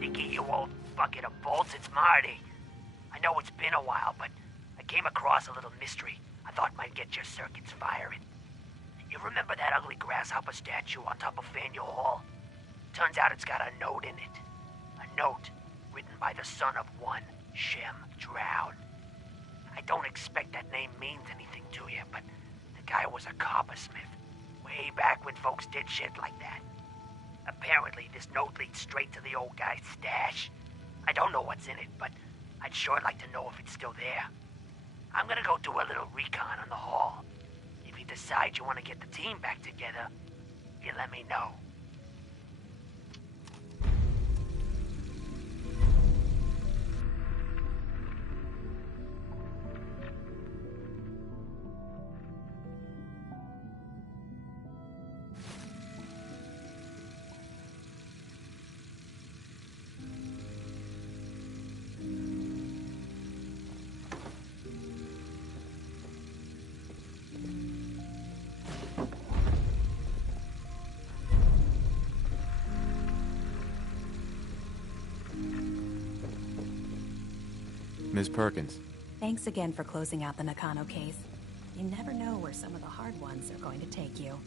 Nicky, you old bucket of bolts, it's Marty. I know it's been a while, but I came across a little mystery I thought might get your circuits firing. You remember that ugly grasshopper statue on top of Faneuil Hall? Turns out it's got a note in it. A note written by the son of one Shem Drown. I don't expect that name means anything to you, but the guy was a coppersmith. Way back when folks did shit like that. Apparently, this note leads straight to the old guy's stash. I don't know what's in it, but I'd sure like to know if it's still there. I'm gonna go do a little recon on the hall. If you decide you want to get the team back together, you let me know. Ms. Perkins. Thanks again for closing out the Nakano case. You never know where some of the hard ones are going to take you.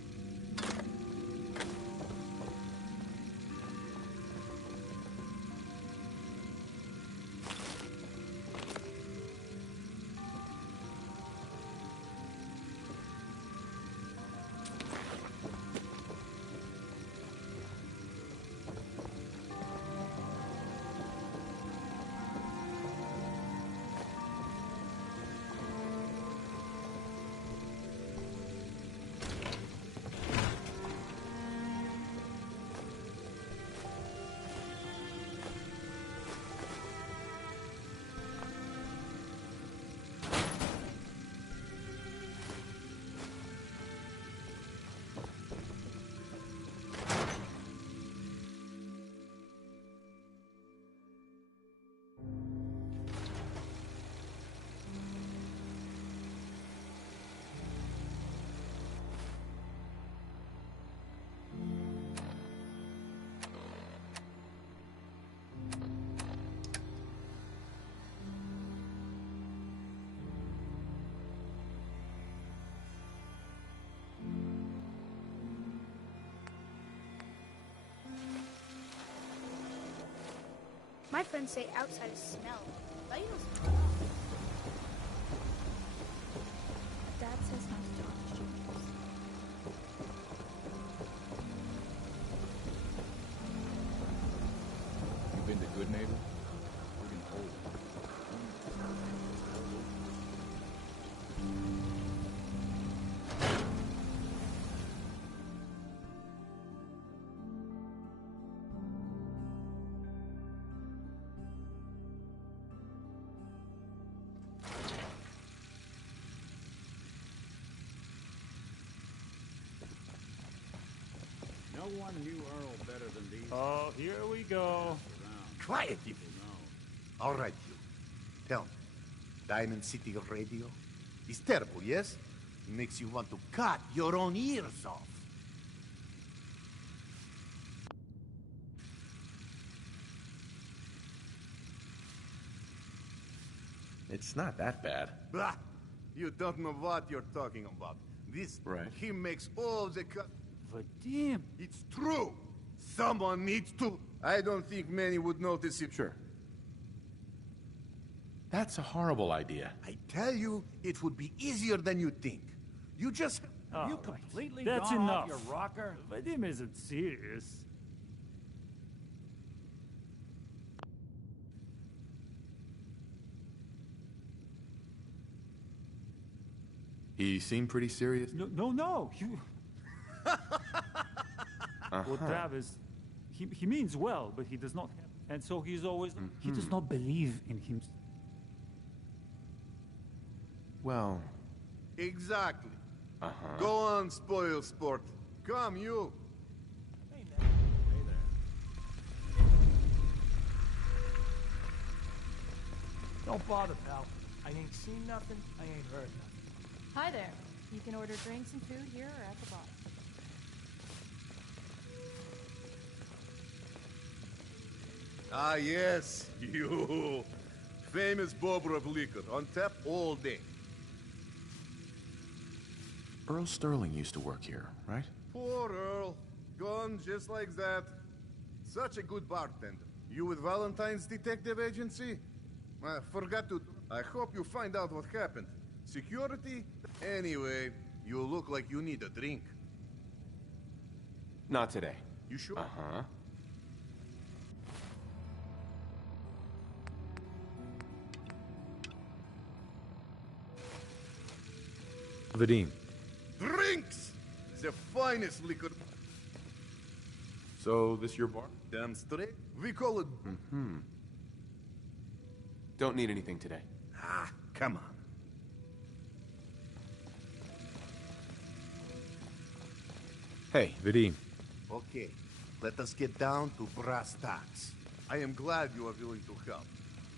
My friends say outside is smell, but you don't smell. Dad says not to talk to strangers. You been to Good Neighbor? Friggin' cold. no one knew Earl better than these. Oh, here we go. Quiet, you. All right, you. Tell me, Diamond City Radio is terrible, yes? It makes you want to cut your own ears off. It's not that bad. Bah! You don't know what you're talking about. This, Right. He makes all the cut. Vadim! It's true! Someone needs to... I don't think many would notice it. Sure. That's a horrible idea. I tell you, it would be easier than you think. You just... Oh, You completely That's gone enough. off your rocker? Vadim isn't serious. He seemed pretty serious. No. You... Well, Travis, he means well, but he does not have... And so he's always... He does not believe in himself. Well... Exactly. Go on, spoil sport. Come, you. Don't bother, pal. I ain't seen nothing, I ain't heard nothing. Hi there. You can order drinks and food here or at the bar. Ah, yes, you. Famous bobber of liquor, on tap all day. Earl Sterling used to work here, right? Poor Earl. Gone just like that. Such a good bartender. You with Valentine's Detective Agency? I forgot to... I hope you find out what happened. Security? Anyway, you look like you need a drink. Not today. You sure? Vadim. Drinks! The finest liquor. So, this your bar? Damn straight. We call it... Don't need anything today. Ah, come on. Hey, Vadim. Okay, let us get down to brass tacks. I am glad you are willing to help.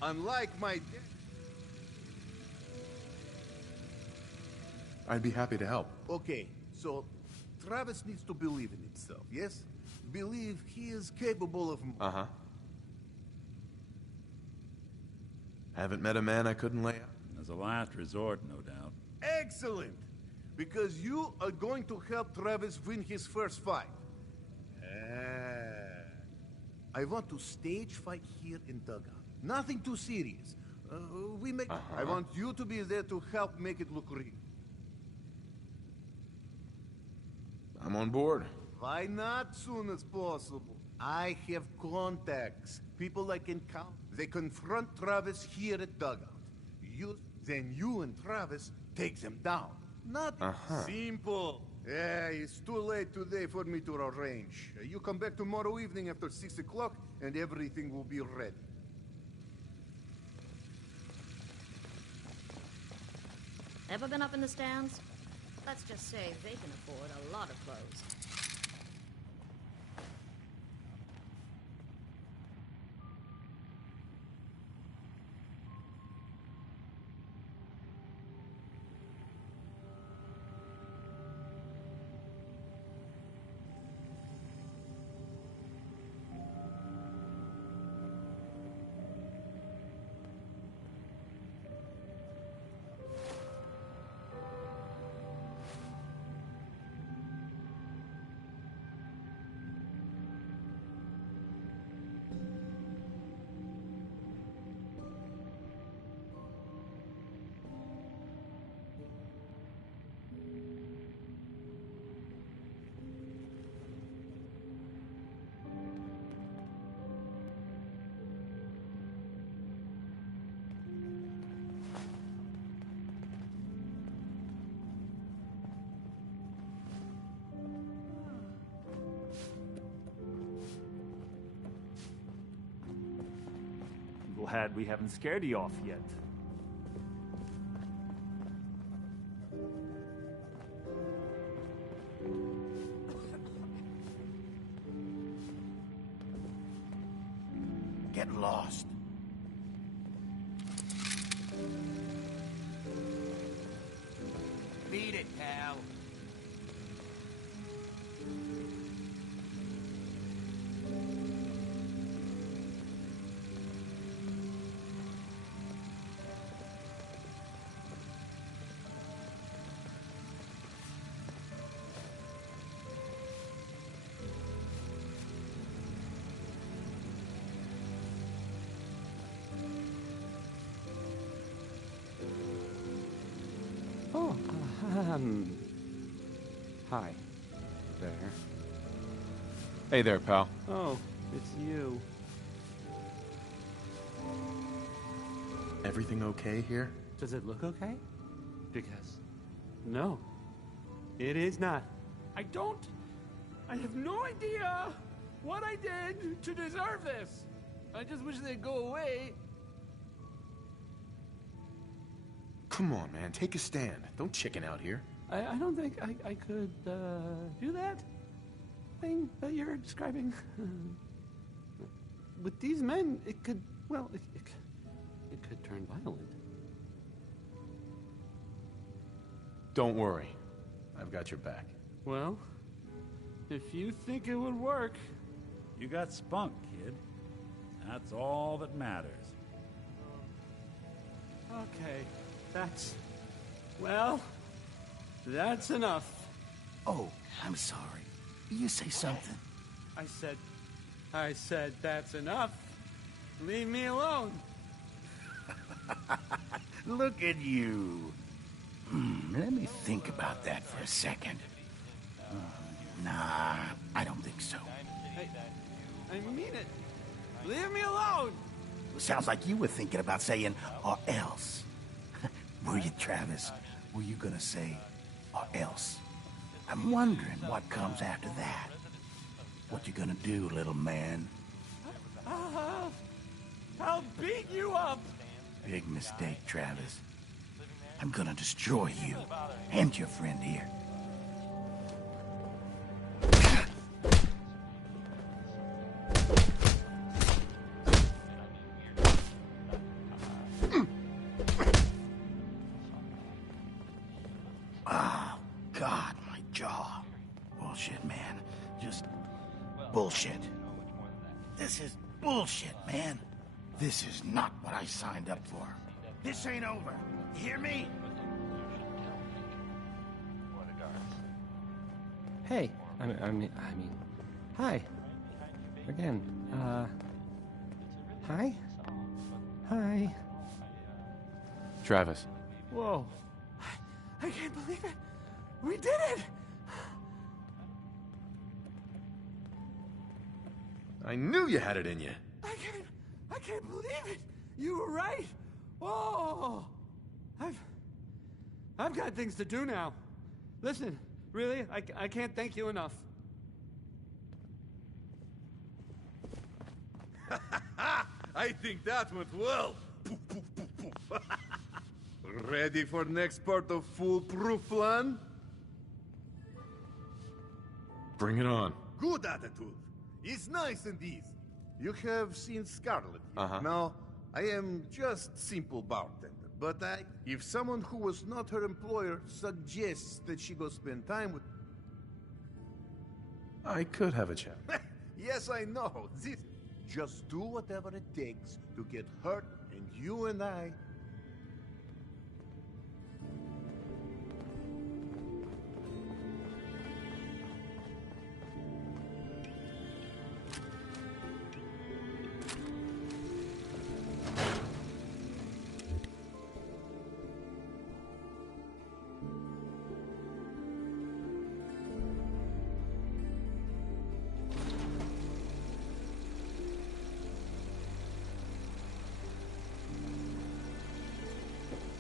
Unlike my... I'd be happy to help. Okay, so Travis needs to believe in himself, yes? Believe he is capable of... Haven't met a man I couldn't lay out. As a last resort, no doubt. Excellent! Because you are going to help Travis win his first fight. I want to stage fight here in Dugout. Nothing too serious. I want you to be there to help make it look real. I'm on board. Why not soon as possible? I have contacts. People I can count. They confront Travis here at Dugout. Then you and Travis take them down. Not simple. Yeah, it's too late today for me to arrange. You come back tomorrow evening after 6 o'clock, and everything will be ready. Ever been up in the stands? Let's just say they can afford a lot of clothes. Glad we haven't scared you off yet. Get lost. Beat it, pal. Oh, hi. There. Hey there, pal. Oh, it's you. Everything okay here? Does it look okay? Because No. It is not. I have no idea what I did to deserve this. I just wish they'd go away. Come on, man. Take a stand. Don't chicken out here. I don't think I could do that thing that you're describing. With these men, it could, well, it could turn violent. Don't worry. I've got your back. Well, if you think it would work. You got spunk, kid. That's all that matters. Okay, that's enough. Oh, I'm sorry. You say something. I said that's enough. Leave me alone. Look at you. Let me think about that for a second. Nah, I don't think so. I mean it. Leave me alone. Sounds like you were thinking about saying, or else. Were you, Travis? Were you gonna say, or else? I'm wondering what comes after that. What you gonna do, little man? I'll beat you up. Big mistake, Travis. I'm gonna destroy you and your friend here. Oh, God, my jaw. Bullshit, man. Just bullshit. This is bullshit, man. This is not what I signed up for. This ain't over. You hear me? Hey, I mean, hi. Again, hi? Hi. Travis. Whoa. I can't believe it. We did it. I knew you had it in you. I can't believe it. You were right. Whoa. I've got things to do now. Listen, really, I can't thank you enough. I think that went well. Ready for next part of foolproof plan? Bring it on. Good attitude. It's nice and easy. You have seen Scarlet. Uh-huh. Now, I am just simple bartender, but if someone who was not her employer suggests that she go spend time with... I could have a chat. Yes, I know. Just do whatever it takes to get her and you and I...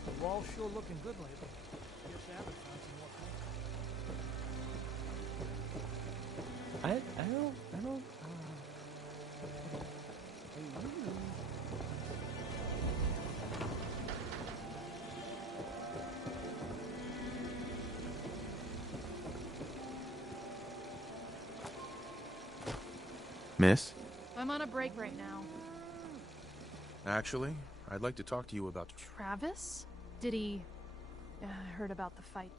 The wall's sure looking good lately. Guess Abbott found some more. I don't, Miss? I'm on a break right now. Actually, I'd like to talk to you about... Travis? Did he... I heard about the fight.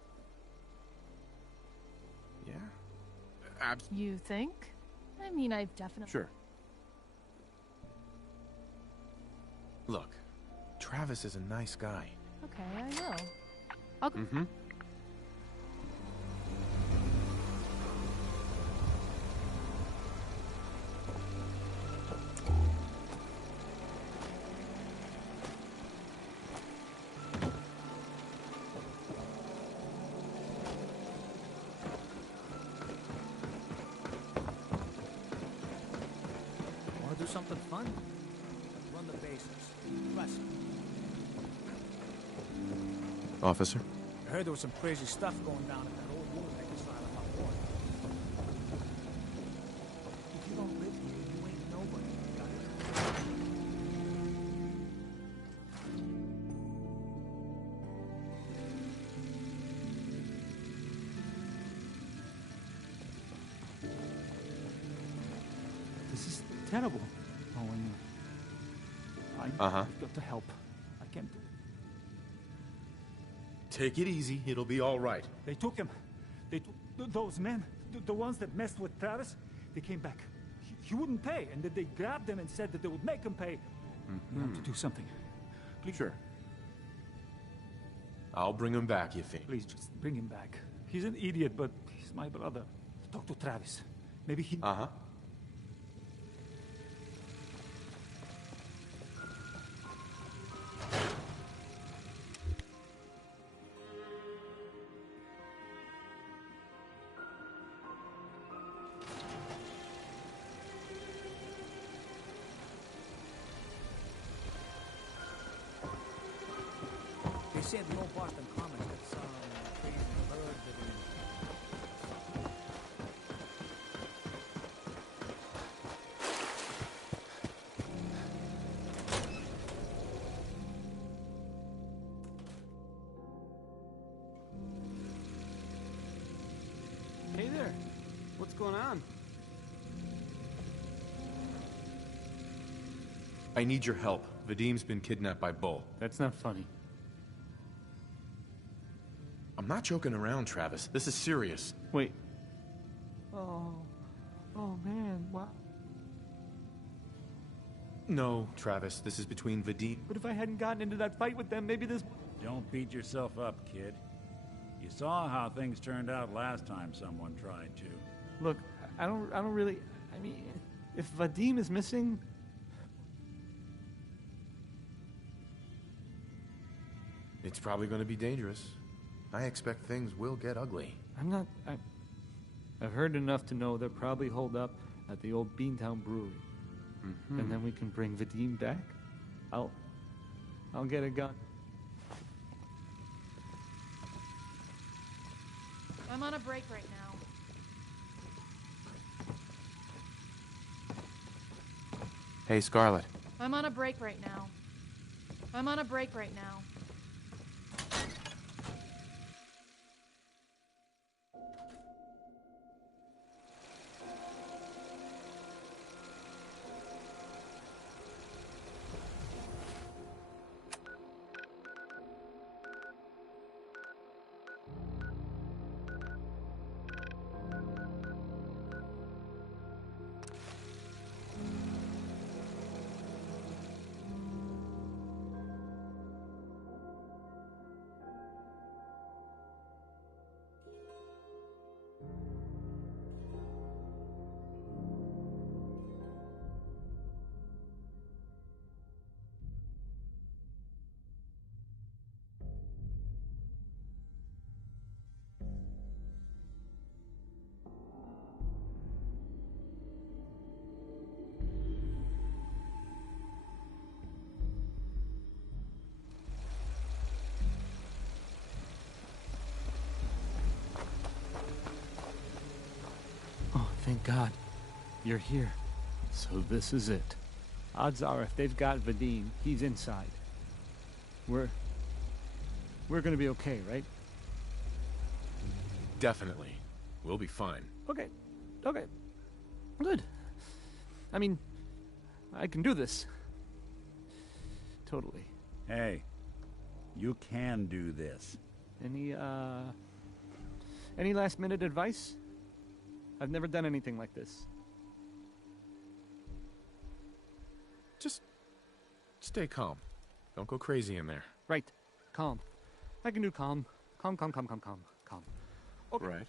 Yeah? You think? I mean, I've definitely... Sure. Look, Travis is a nice guy. Okay, I will. I'll go... Mm-hmm. Do something fun? Run the bases. Less. Officer? I heard there was some crazy stuff going down at that old lunatic asylum up north. If you don't live here, you ain't nobody. Got it? This is terrible. Owen. I've got to help. I can't do it. Take it easy. It'll be all right. They took him. They took those men, the ones that messed with Travis. They came back. He wouldn't pay, and then they grabbed him and said that they would make him pay. We have to do something. Please. Sure. I'll bring him back, you think? Please, just bring him back. He's an idiot, but he's my brother. Talk to Travis. Maybe he... They said the old Boston Commons got some crazy bird that Hey there. What's going on? I need your help. Vadim's been kidnapped by Bull. That's not funny. I'm not joking around, Travis. This is serious. Wait. Oh man, wow. No, Travis. This is between Vadim. But if I hadn't gotten into that fight with them, maybe this... Don't beat yourself up, kid. You saw how things turned out last time someone tried to. Look, I don't really... I mean, if Vadim is missing... It's probably going to be dangerous. I expect things will get ugly. I've heard enough to know they're probably holed up at the old Beantown Brewery. And then we can bring Vadim back. I'll get a gun. I'm on a break right now. Hey, Scarlet. I'm on a break right now. I'm on a break right now. Thank God. You're here. So this is it. Odds are if they've got Vadim, he's inside. We're gonna be okay, right? Definitely. We'll be fine. Okay. Good. I mean, I can do this. Totally. Hey, you can do this. Any last minute advice? I've never done anything like this. Just stay calm. Don't go crazy in there. Right. Calm. I can do calm. Calm. Okay. Right.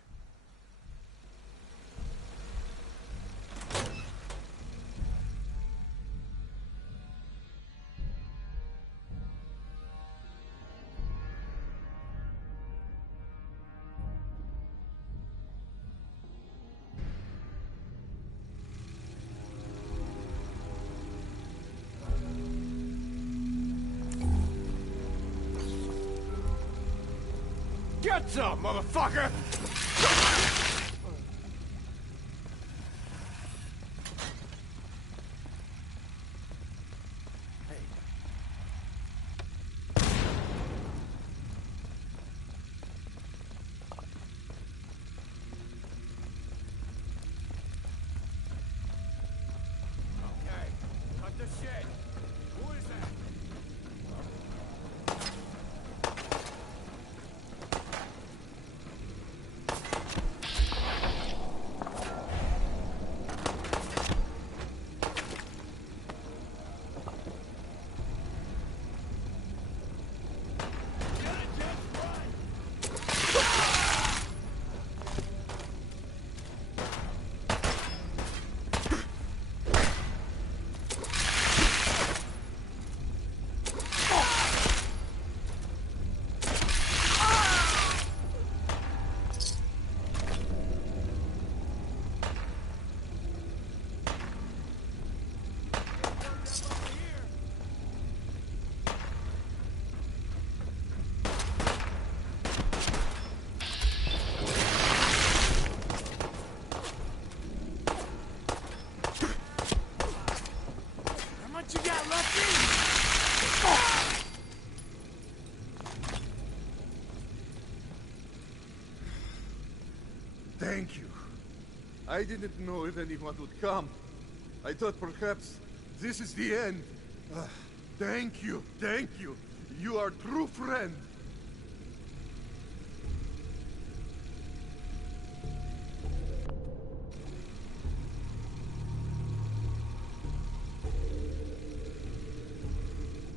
Get some, motherfucker! Thank you. I didn't know if anyone would come. I thought perhaps this is the end. Thank you, thank you. You are a true friend.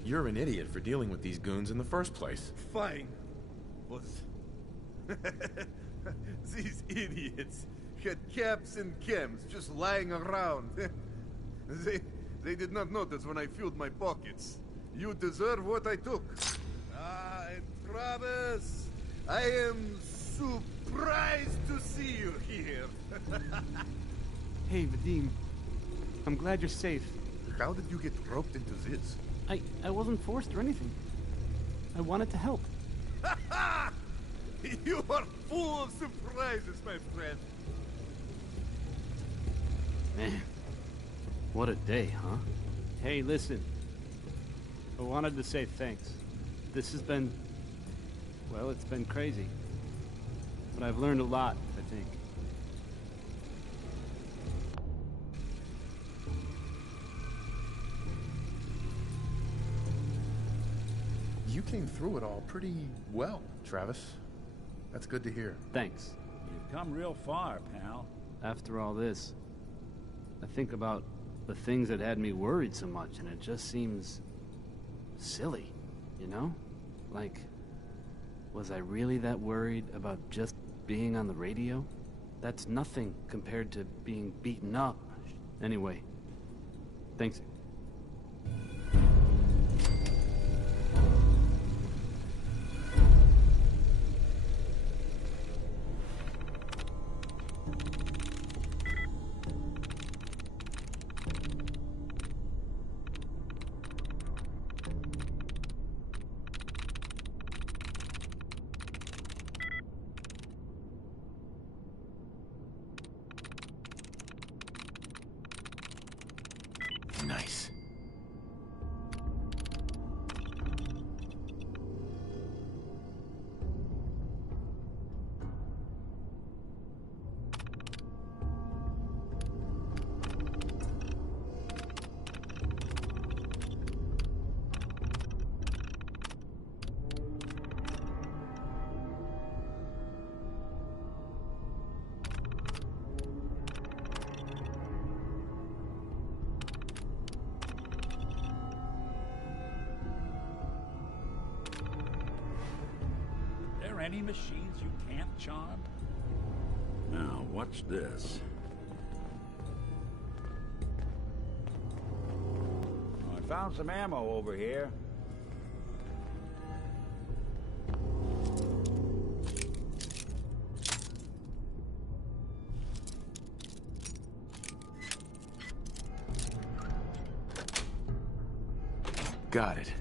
You're an idiot for dealing with these goons in the first place. Fine. But these idiots had caps and chems just lying around. They did not notice when I filled my pockets. You deserve what I took. And Travis, I am surprised to see you here. Hey, Vadim. I'm glad you're safe. How did you get roped into this? I wasn't forced or anything. I wanted to help. You are full of surprises, my friend. Man, what a day, huh? Hey, listen. I wanted to say thanks. This has been... well, it's been crazy. But I've learned a lot, I think. You came through it all pretty well, Travis. That's good to hear. Thanks. You've come real far, pal. After all this, I think about the things that had me worried so much, and it just seems silly, you know? Like, was I really that worried about just being on the radio? That's nothing compared to being beaten up. Anyway, thanks. Nice. Any machines you can't charm? Now, what's this? Oh, I found some ammo over here. Got it.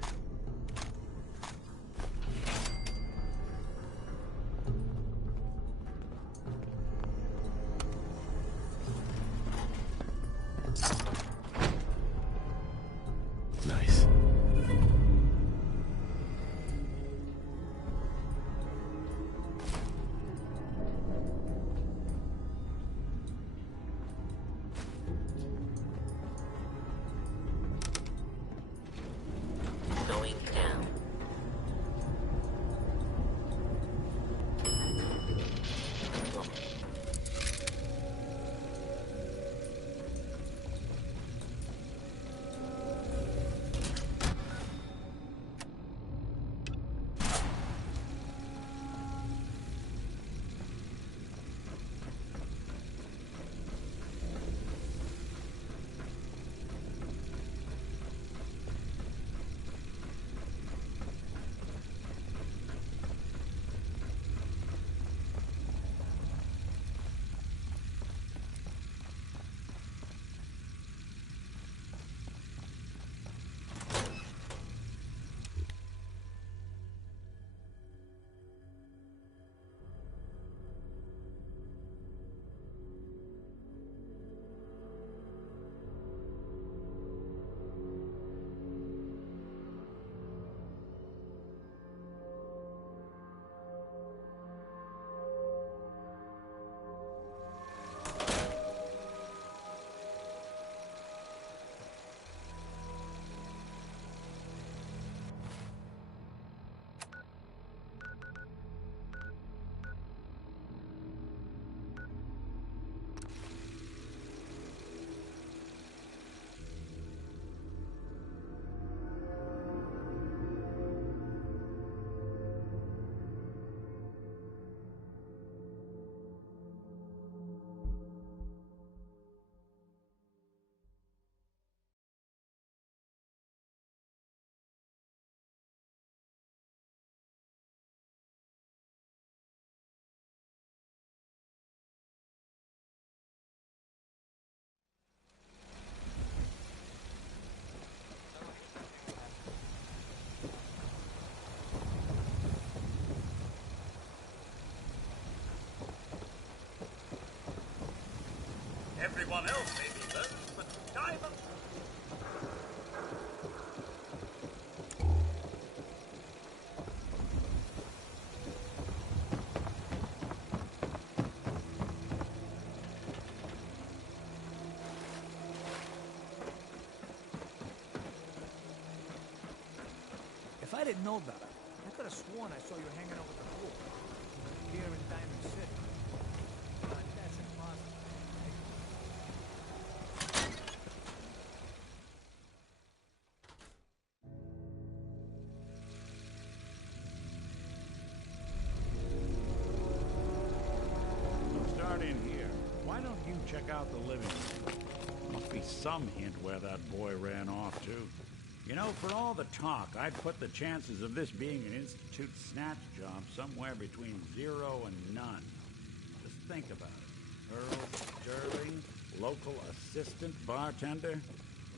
Everyone else may be learning, but diamond... If I didn't know better, I could have sworn I saw you hanging out with the pool here in Diamond City. But that's impossible, right? We'll start in here. Why don't you check out the living room? Must be some hint where that boy ran off to. You know, for all the talk, I'd put the chances of this being an Institute snatch job somewhere between 0 and none. Just think about it. Earl Sterling, local assistant bartender?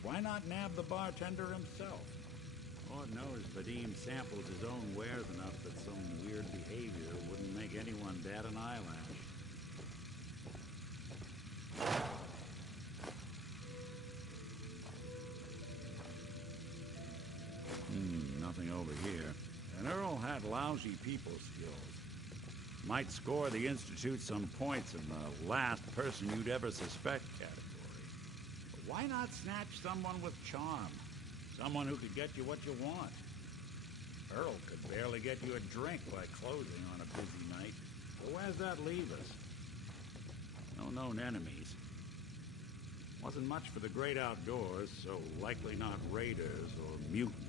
Why not nab the bartender himself? Lord knows Vadim samples his own wares enough that some weird behavior wouldn't make anyone bat an eyelash. Nothing over here. And Earl had lousy people skills. Might score the Institute some points in the last person you'd ever suspect category. But why not snatch someone with charm? Someone who could get you what you want. Earl could barely get you a drink by closing on a busy night. So where's that leave us? No known enemies. Wasn't much for the great outdoors, so likely not raiders or mutants.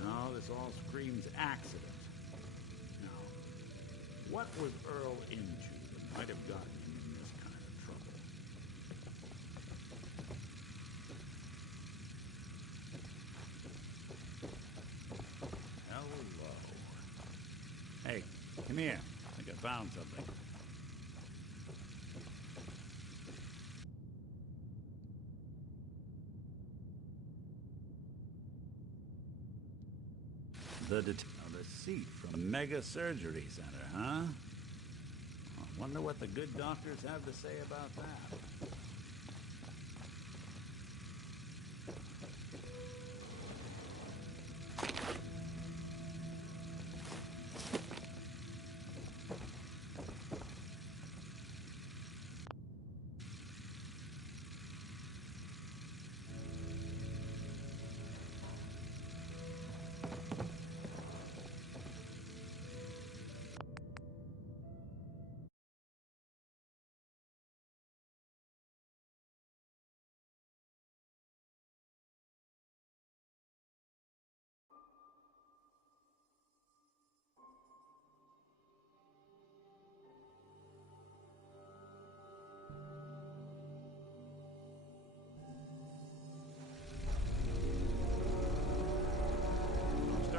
No, this all screams accident. Now, what was Earl into that might have gotten him in this kind of trouble? Hello. Hey, come here. I think I found something. The receipt from the Mega Surgery Center, huh? I wonder what the good doctors have to say about that.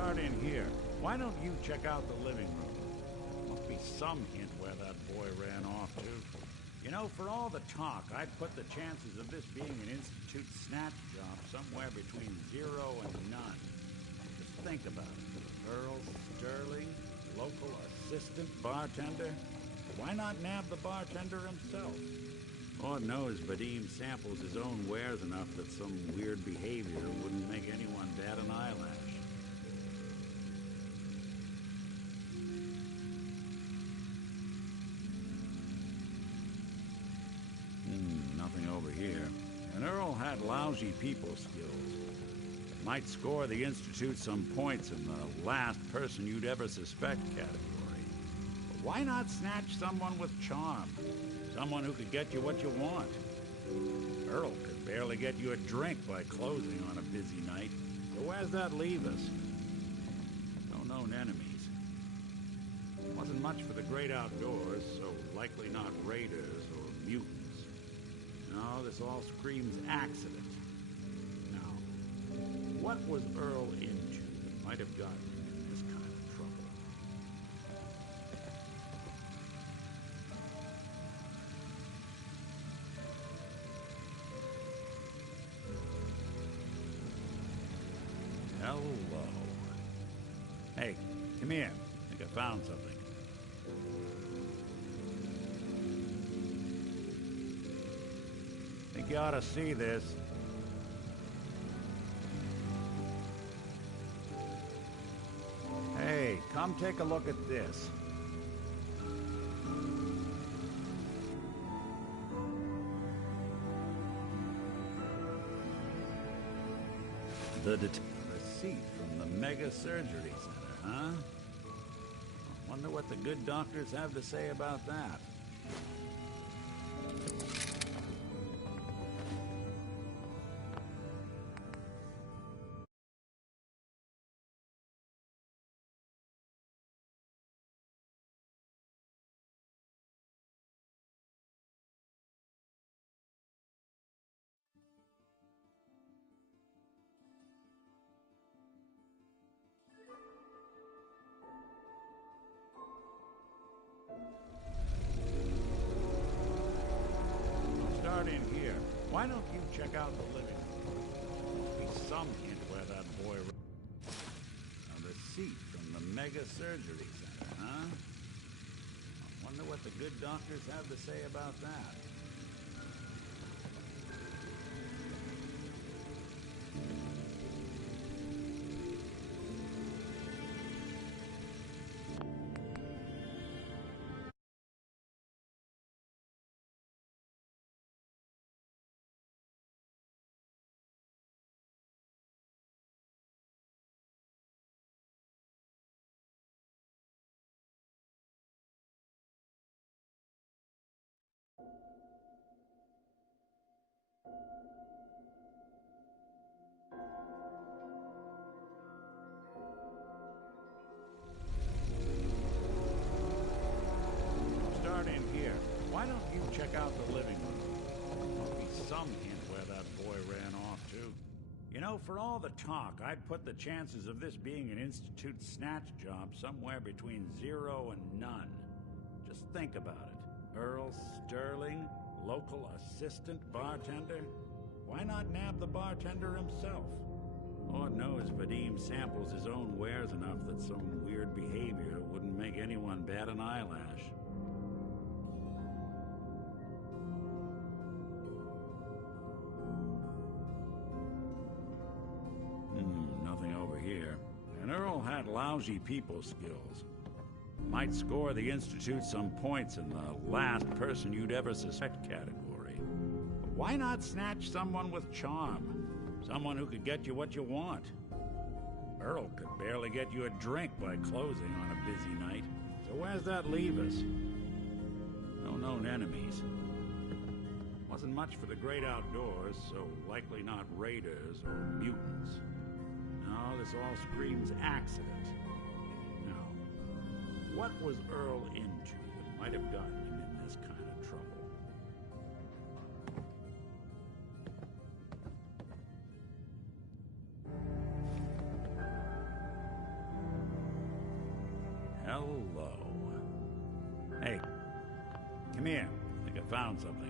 In here. Why don't you check out the living room? Must be some hint where that boy ran off to. You know, for all the talk, I'd put the chances of this being an Institute snatch job somewhere between 0 and none. Just think about it. Earl Sterling, local assistant bartender? Why not nab the bartender himself? Lord knows Vadim samples his own wares enough that some weird behavior wouldn't make anyone bat an eyelash. Nothing over here. And Earl had lousy people skills. Might score the Institute some points in the last person you'd ever suspect category. But why not snatch someone with charm? Someone who could get you what you want. Earl could barely get you a drink by closing on a busy night. So where's that leave us? No known enemies. Wasn't much for the great outdoors, so likely not raiders or mutants. No, this all screams accident. Now, what was Earl into that might have gotten him in this kind of trouble? Hello. Hey, come here. I think I found something. you ought to see this. Hey, come take a look at this. The receipt from the Mega Surgery Center, huh? Wonder what the good doctors have to say about that. Start in here. Why don't you check out the living room? Must be some hint where that boy... A receipt from the Mega Surgery Center, huh? I wonder what the good doctors have to say about that. Start in here. Why don't you check out the living room? Must be some hint where that boy ran off to. You know, for all the talk, I'd put the chances of this being an Institute snatch job somewhere between 0 and none. Just think about it. Earl Sterling, local assistant bartender? Why not nab the bartender himself? Lord knows Vadim samples his own wares enough that some weird behavior wouldn't make anyone bat an eyelash. Nothing over here. And Earl had lousy people skills. Might score the Institute some points in the last person you'd ever suspect category. But why not snatch someone with charm? Someone who could get you what you want. Earl could barely get you a drink by closing on a busy night. So where's that leave us? No known enemies. Wasn't much for the great outdoors, so likely not raiders or mutants. No, this all screams accident. Now, what was Earl into that might have gotten him in this kind of trouble? Hello. Hey, come here. I think I found something.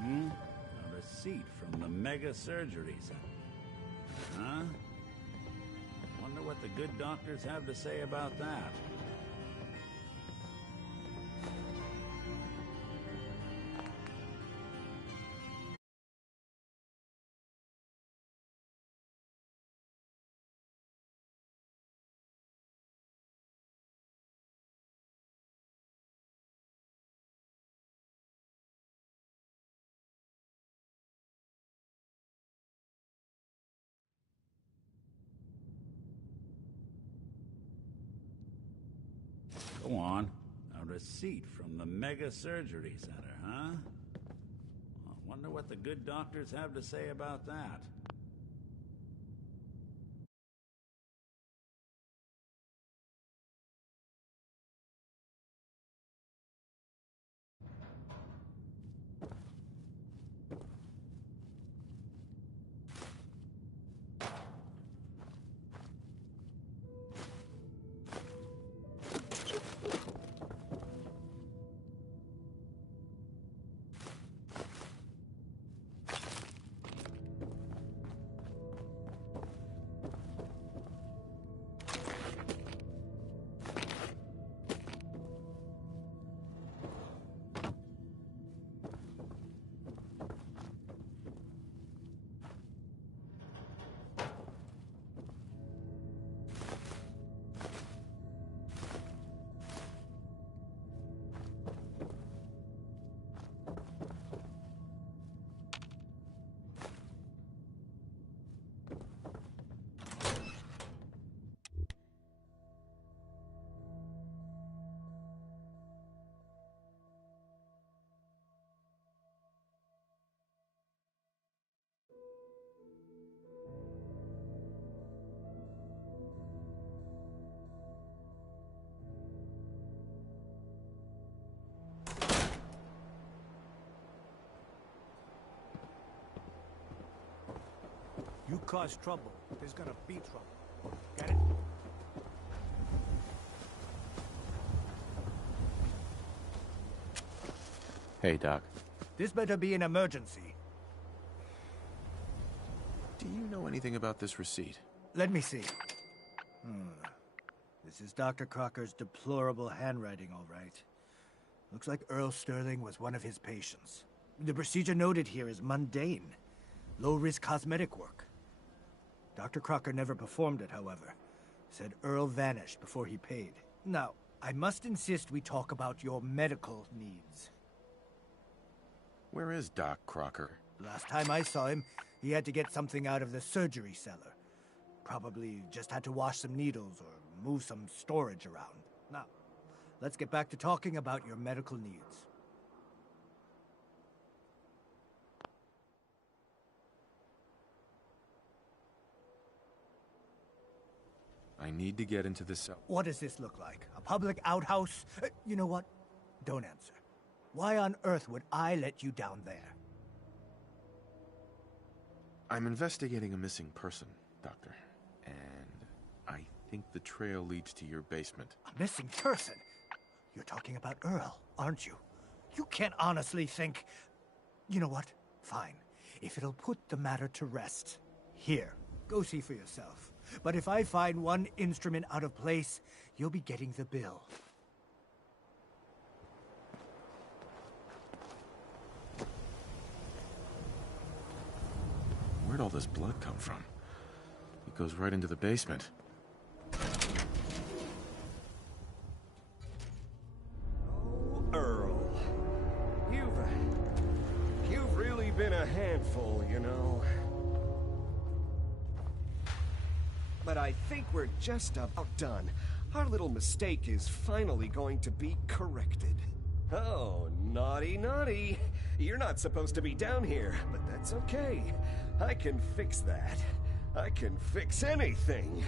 A receipt from the Mega Surgery Center. Huh? Wonder what the good doctors have to say about that. Go on. A receipt from the Mega Surgery Center, huh? I wonder what the good doctors have to say about that. cause trouble, there's gonna be trouble. Get it? Hey, Doc. This better be an emergency. Do you know anything about this receipt? Let me see. This is Dr. Crocker's deplorable handwriting, all right. Looks like Earl Sterling was one of his patients. The procedure noted here is mundane. Low-risk cosmetic work. Dr. Crocker never performed it, however. Said Earl vanished before he paid. Now, I must insist we talk about your medical needs. Where is Doc Crocker? Last time I saw him, he had to get something out of the surgery cellar. Probably just had to wash some needles or move some storage around. Now, let's get back to talking about your medical needs. I need to get into the cell. What does this look like? A public outhouse? You know what? Don't answer. Why on earth would I let you down there? I'm investigating a missing person, Doctor. And I think the trail leads to your basement. A missing person? You're talking about Earl, aren't you? You can't honestly think... You know what? Fine. If it'll put the matter to rest. Here, go see for yourself. But if I find one instrument out of place, you'll be getting the bill. Where'd all this blood come from? It goes right into the basement. Oh, Earl. You've really been a handful, you know. But I think we're just about done. Our little mistake is finally going to be corrected. Oh, naughty, naughty. You're not supposed to be down here, but that's okay. I can fix that. I can fix anything.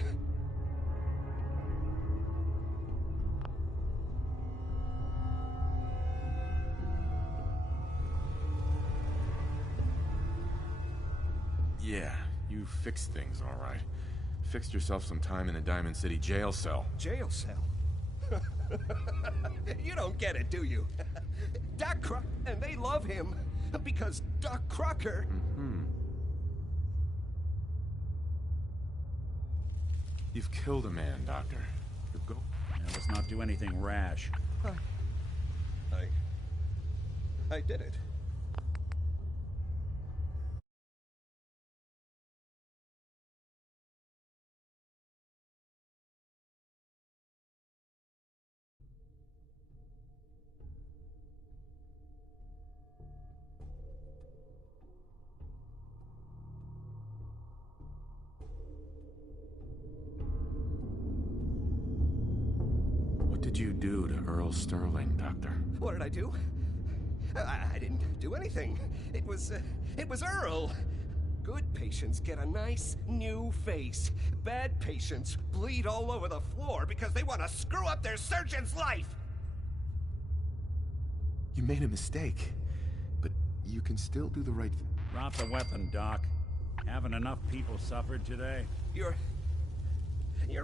Yeah, you fixed things, all right. Fixed yourself some time in a Diamond City jail cell. Jail cell? You don't get it, do you? Doc Crocker, and they love him because Doc Crocker... You've killed a man, Doctor. Go. Now, let's not do anything rash. I did it. What did you do to Earl Sterling, Doctor? What did I do? I didn't do anything. It was Earl. Good patients get a nice new face. Bad patients bleed all over the floor because they want to screw up their surgeon's life. You made a mistake, but you can still do the right thing. Drop the weapon, Doc. Haven't enough people suffered today? You're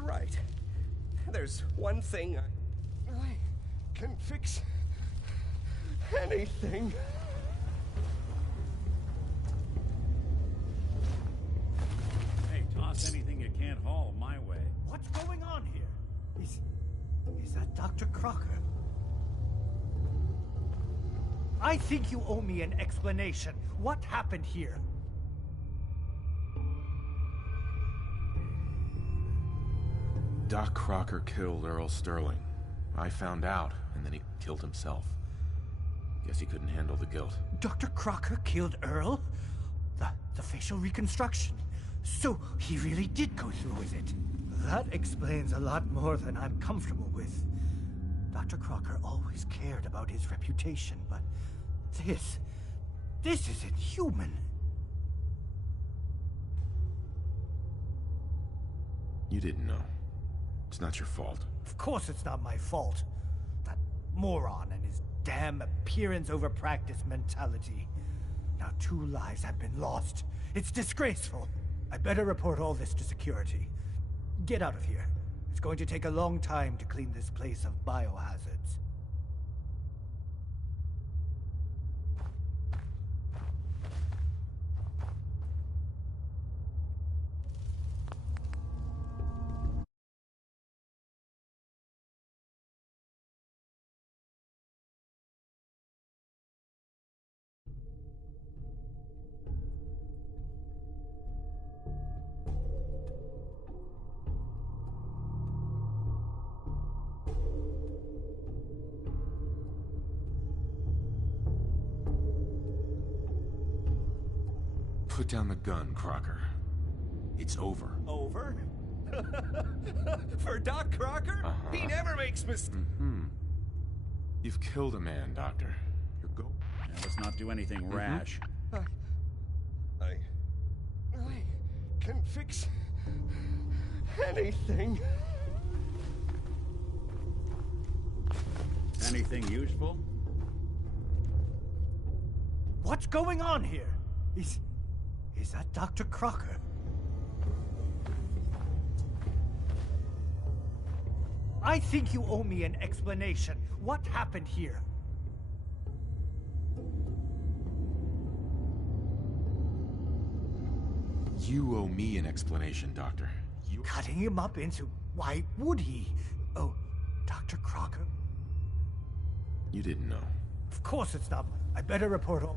right. There's one thing I can fix anything. Hey, toss anything you can't haul my way. What's going on here? Is that Dr. Crocker? I think you owe me an explanation. What happened here? Doc Crocker killed Earl Sterling. I found out, and then he killed himself. Guess he couldn't handle the guilt. Dr. Crocker killed Earl? The facial reconstruction. So he really did go through with it. That explains a lot more than I'm comfortable with. Dr. Crocker always cared about his reputation, but this isn't human. You didn't know. It's not your fault. Of course it's not my fault. That moron and his damn appearance over practice mentality. Now 2 lives have been lost. It's disgraceful. I better report all this to security. Get out of here. It's going to take a long time to clean this place of biohazards. Put down the gun, Crocker. It's over. Over? For Doc Crocker? He never makes mistakes. You've killed a man, Doctor. You're go. Now, let's not do anything rash. I can fix anything. Anything useful? What's going on here? Is that Dr. Crocker? I think you owe me an explanation. What happened here? You owe me an explanation, Doctor. You cutting him up into... Why would he? Oh, Dr. Crocker? You didn't know. Of course it's not. I better report all...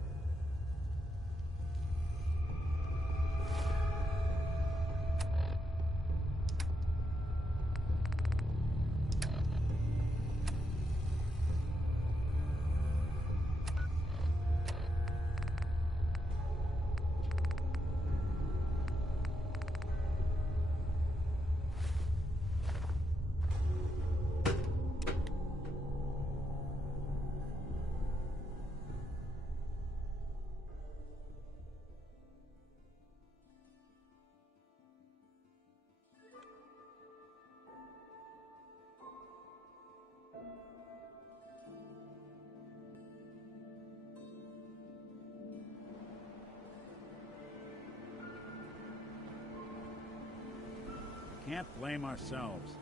Can't blame ourselves.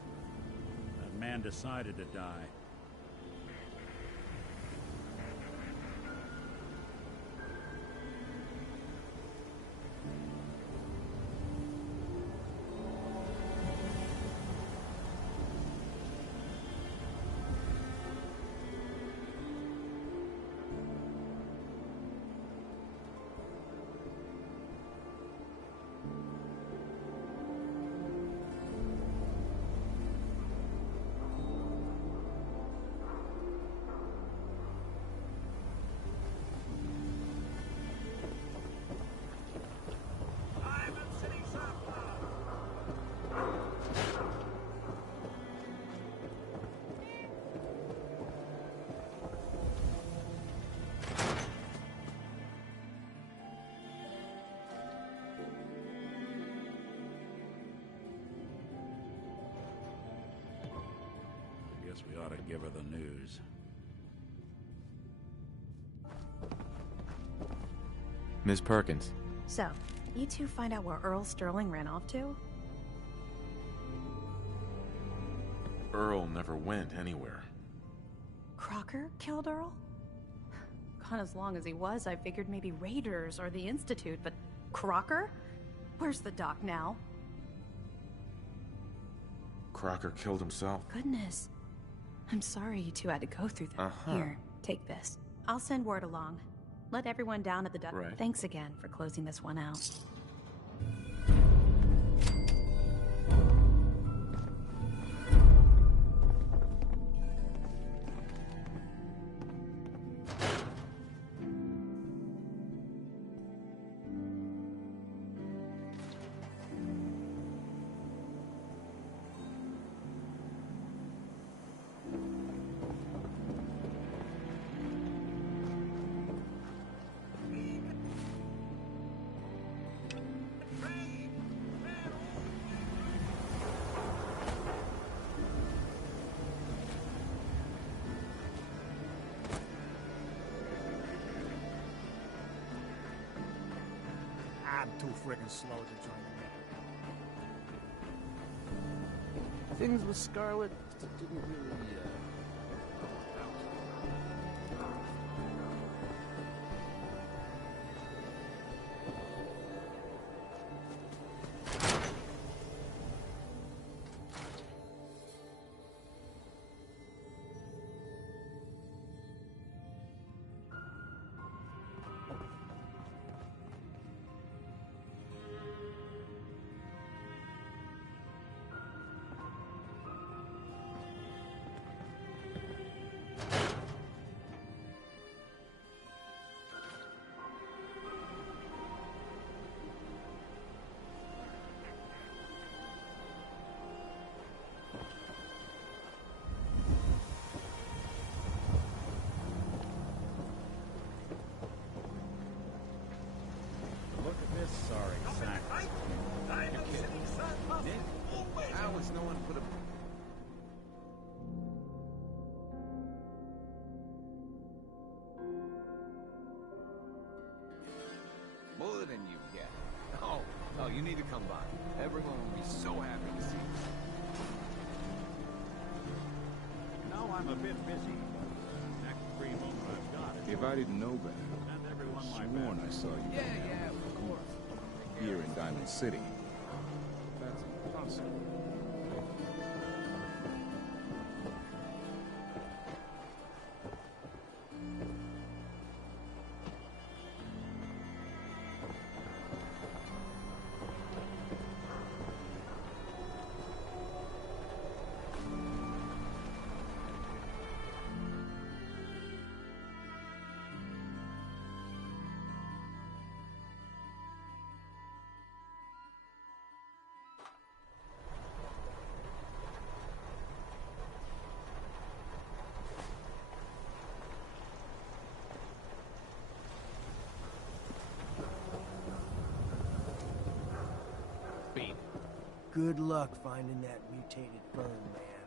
That man decided to die. We ought to give her the news. Ms. Perkins. So, you two find out where Earl Sterling ran off to? Earl never went anywhere. Crocker killed Earl? Gone as long as he was, I figured maybe Raiders or the Institute, but Crocker? Where's the doc now? Crocker killed himself. Goodness. I'm sorry you two had to go through that. Here, take this. I'll send word along. Let everyone down at the dock. Right. Thanks again for closing this one out. I'm too friggin' slow to join the Things with Scarlet didn't really, Look at this sorry sack. You're kidding. Nick? How has no one put a... More than you get. Oh, you need to come by. Everyone will be so happy to see you. No, I'm a bit busy. Next free moment I've got is... If I didn't know better, Send everyone my sworn I best. saw you Yeah, of course. here in Diamond City. That's impossible. Good luck finding that mutated fern, man.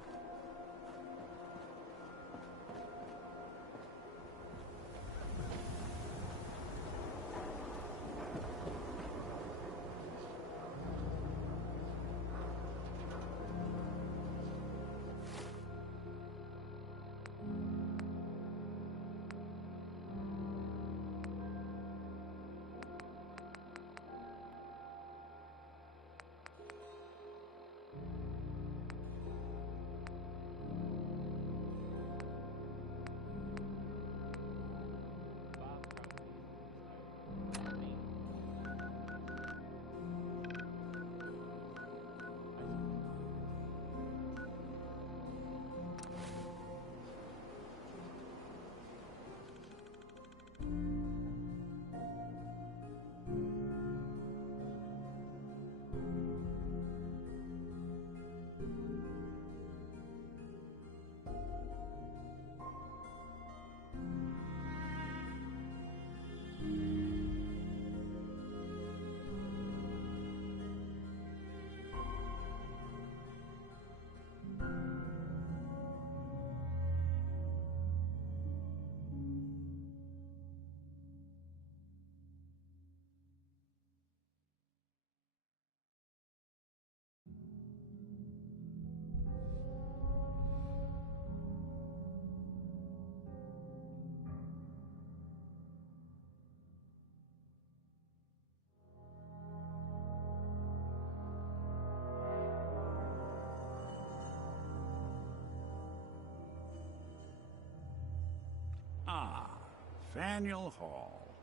Faneuil Hall.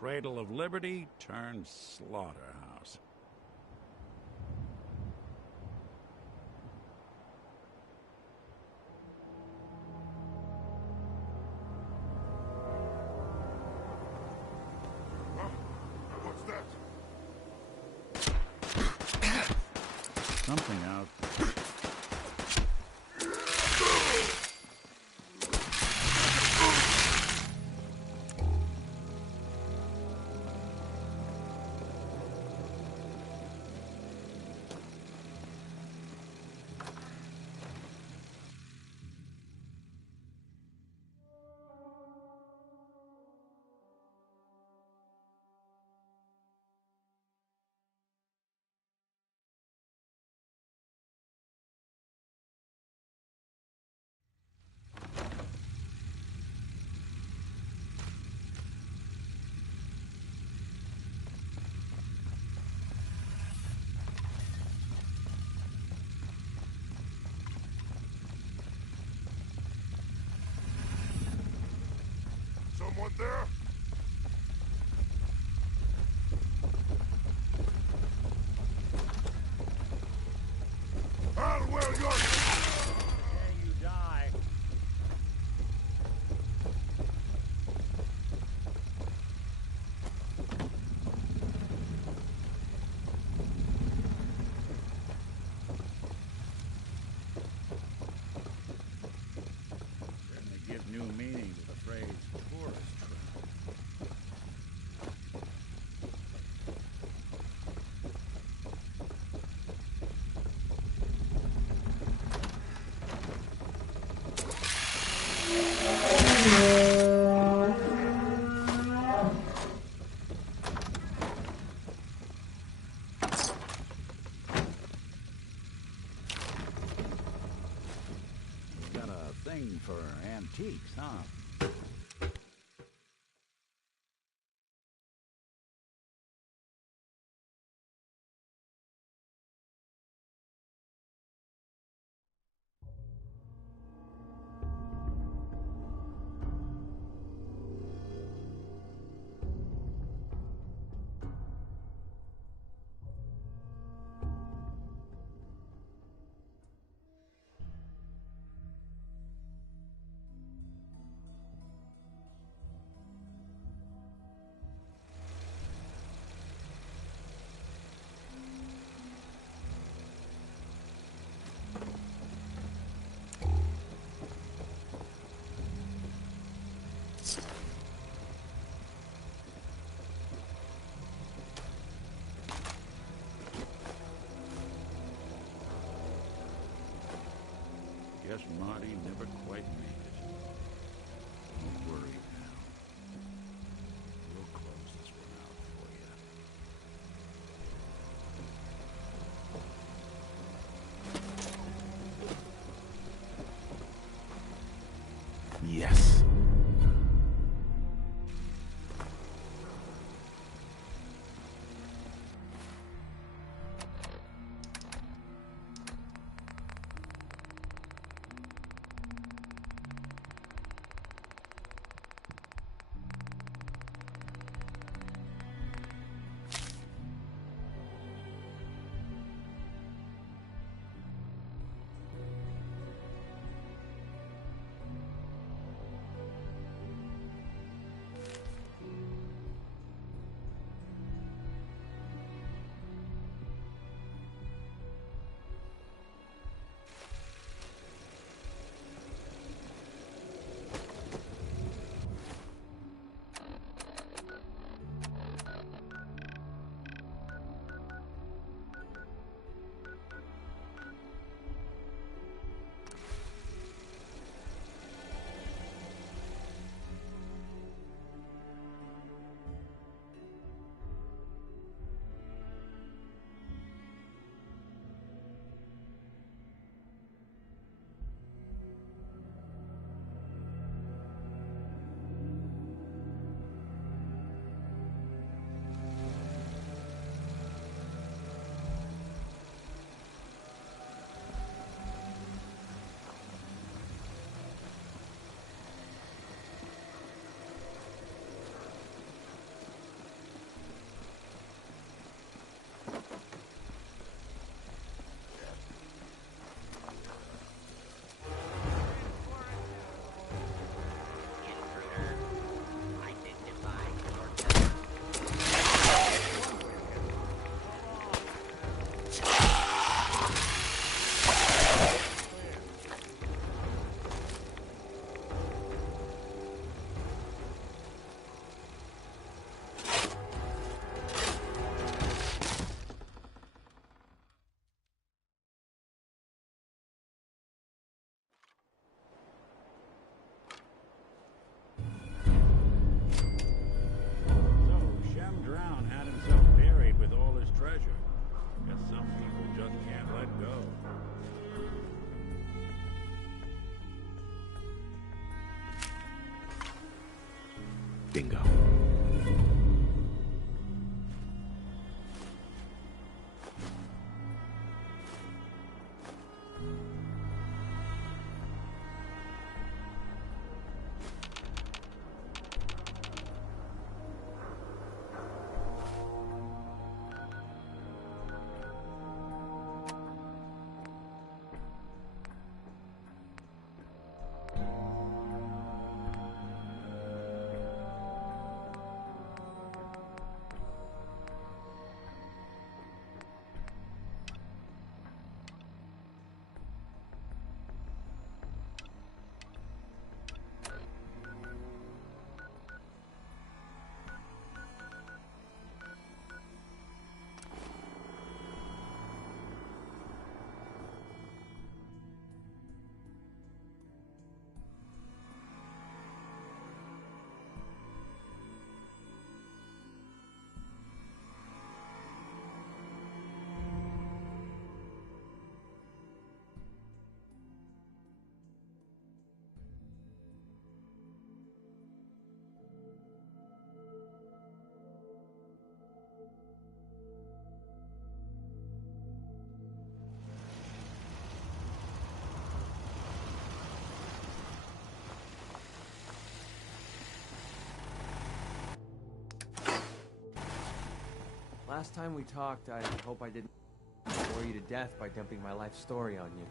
Cradle of Liberty turned slaughterhouse. What's that? Something out there. Someone there? Hardwell, you're... There you die. Certainly give new meaning to the phrase tourist trap. You got a thing for antiques, huh? Guess Marty never quite made it. Don't worry now. We'll close this one out for you. Yes. Bingo. Last time we talked, I hope I didn't bore you to death by dumping my life story on you.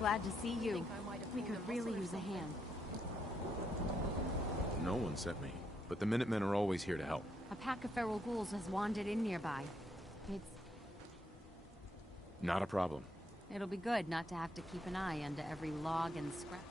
Glad to see you. We could really use a hand. No one sent me, but the Minutemen are always here to help. A pack of feral ghouls has wandered in nearby. Not a problem. It'll be good not to have to keep an eye under every log and scrap.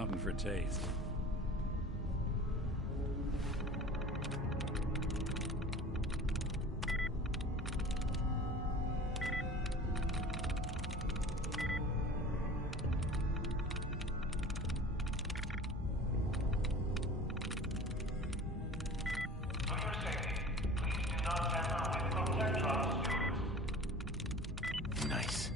mountain for taste. Nice.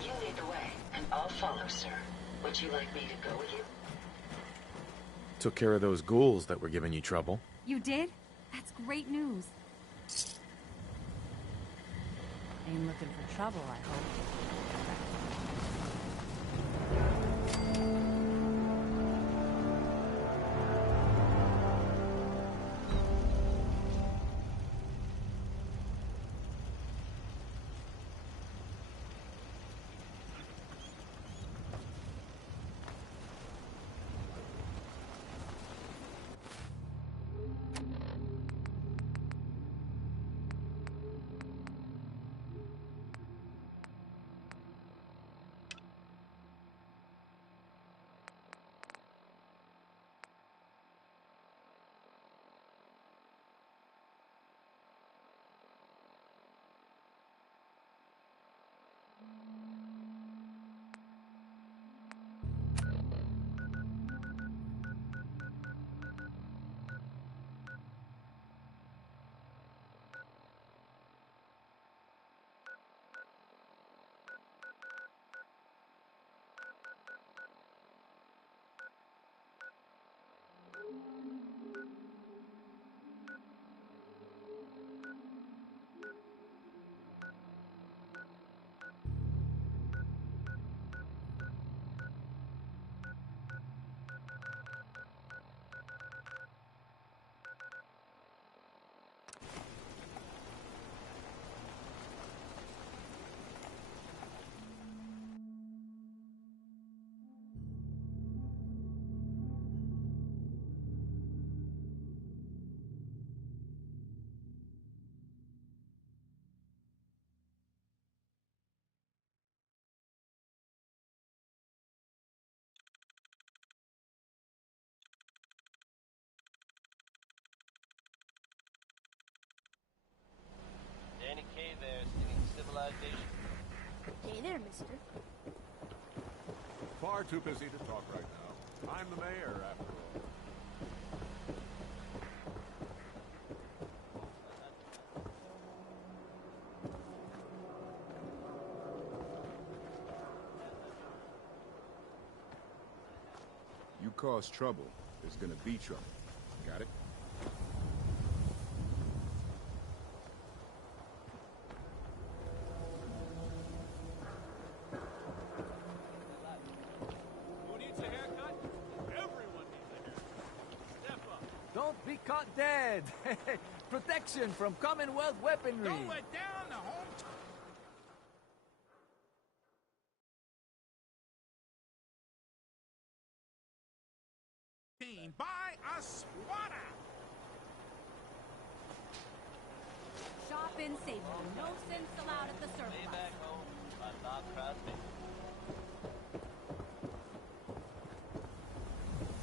You lead the way, and I'll follow, sir. Would you like me to go with you? Took care of those ghouls that were giving you trouble. You did? That's great news. Ain't looking for trouble, I hope. Danny K there, singing Civilization. Hey there, mister. Far too busy to talk right now. I'm the mayor, after all. cause trouble, there's gonna be trouble. Got it? Who needs a haircut? Everyone needs a haircut. Step up. Don't be caught dead. Protection from Commonwealth weaponry. Don't let down the home. Buy a swatter. Shop in safely. No sense allowed at the surplus. Way back home, I'm not Crosby.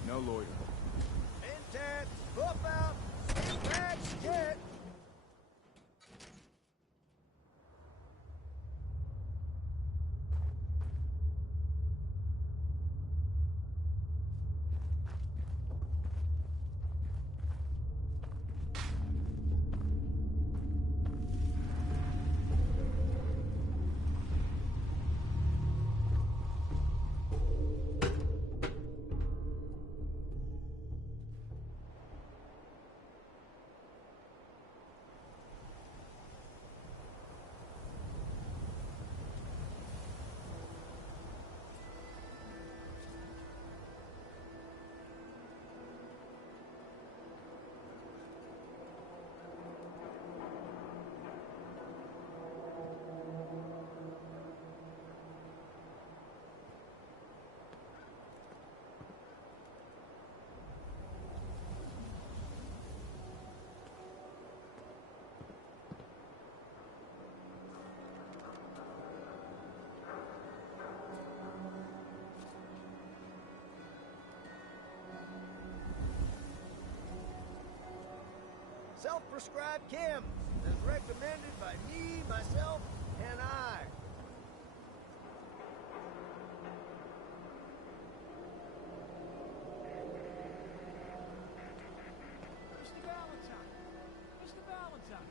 No lawyer. Intent, flip out, scratch, get. Self-prescribed chems, as recommended by me, myself, and I. Mr. Valentine! Mr. Valentine!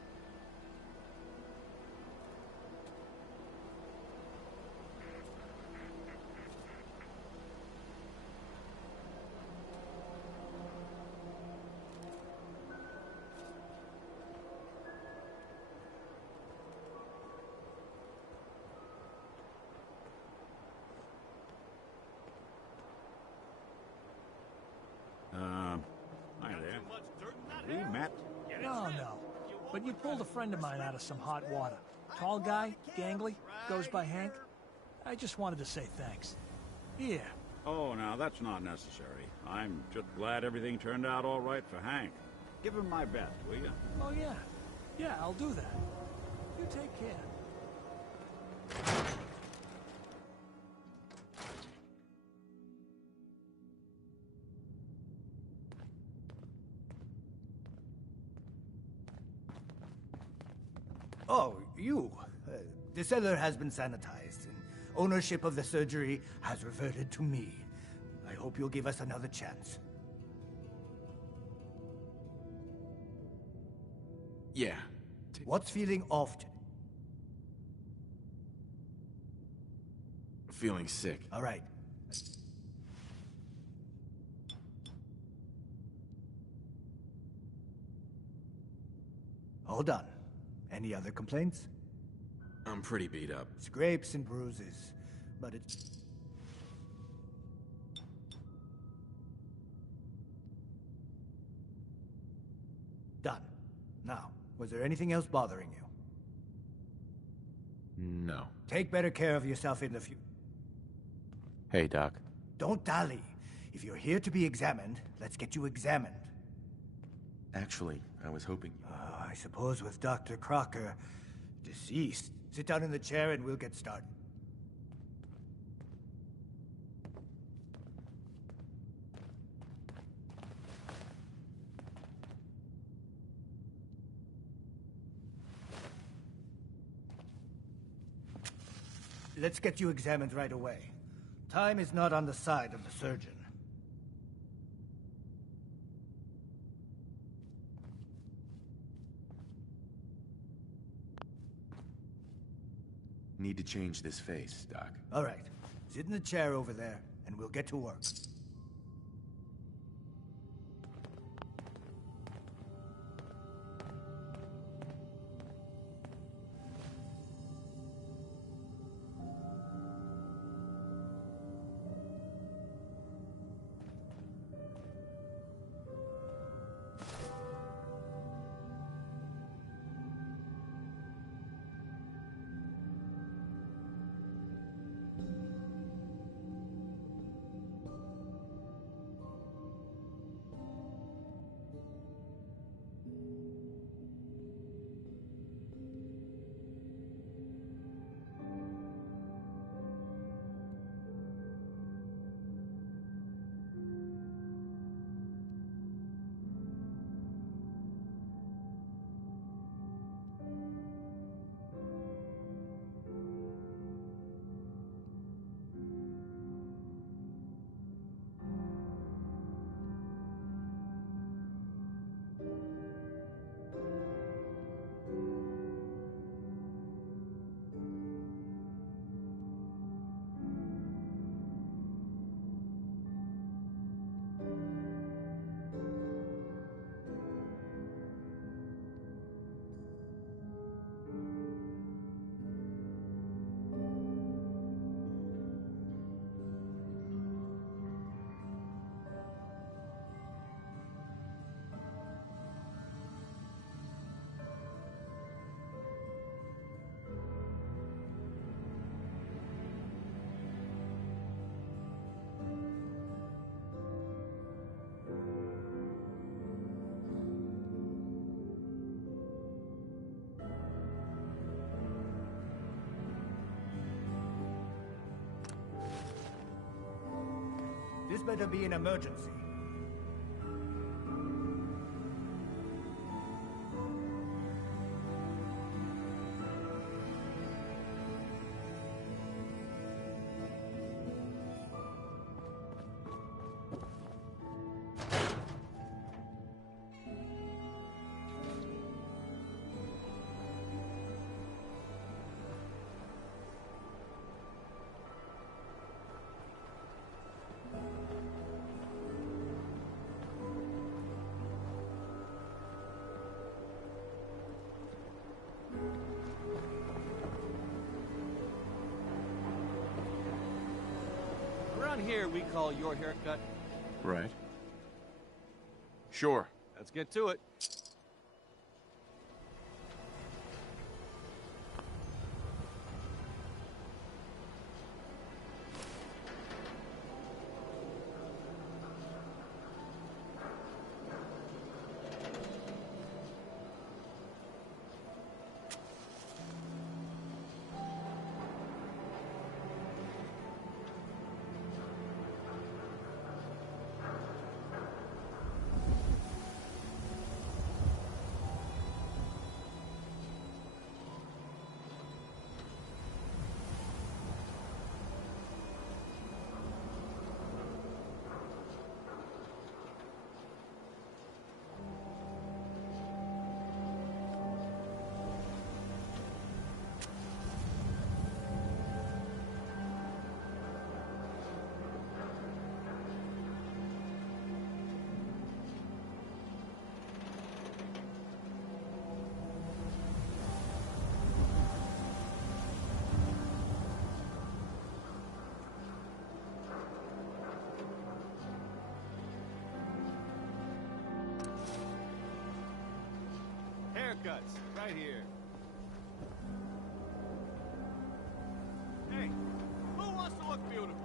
Hi there. We met? No. But you pulled a friend of mine out of some hot water. Tall guy, gangly, goes by Hank. I just wanted to say thanks. Here. Oh, now that's not necessary. I'm just glad everything turned out all right for Hank. Give him my best, will you? Oh, yeah. Yeah, I'll do that. You take care. Oh, you. The cellar has been sanitized, and ownership of the surgery has reverted to me. I hope you'll give us another chance. Yeah. What's feeling off today? Feeling sick. All right. All done. Any other complaints? I'm pretty beat up. Scrapes and bruises, but it's... done. Now, was there anything else bothering you? No. Take better care of yourself in the future. Hey, Doc. Don't dally. If you're here to be examined, let's get you examined. Actually, I was hoping you... I suppose with Dr. Crocker deceased. Sit down in the chair and we'll get started. Let's get you examined right away. Time is not on the side of the surgeon. Need to change this face, Doc. All right. Sit in the chair over there, and we'll get to work. better be an emergency. Around here, we call your haircut. Right. Sure. Let's get to it. Haircuts, right here. Hey, who wants to look beautiful?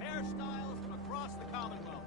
Hairstyles from across the Commonwealth.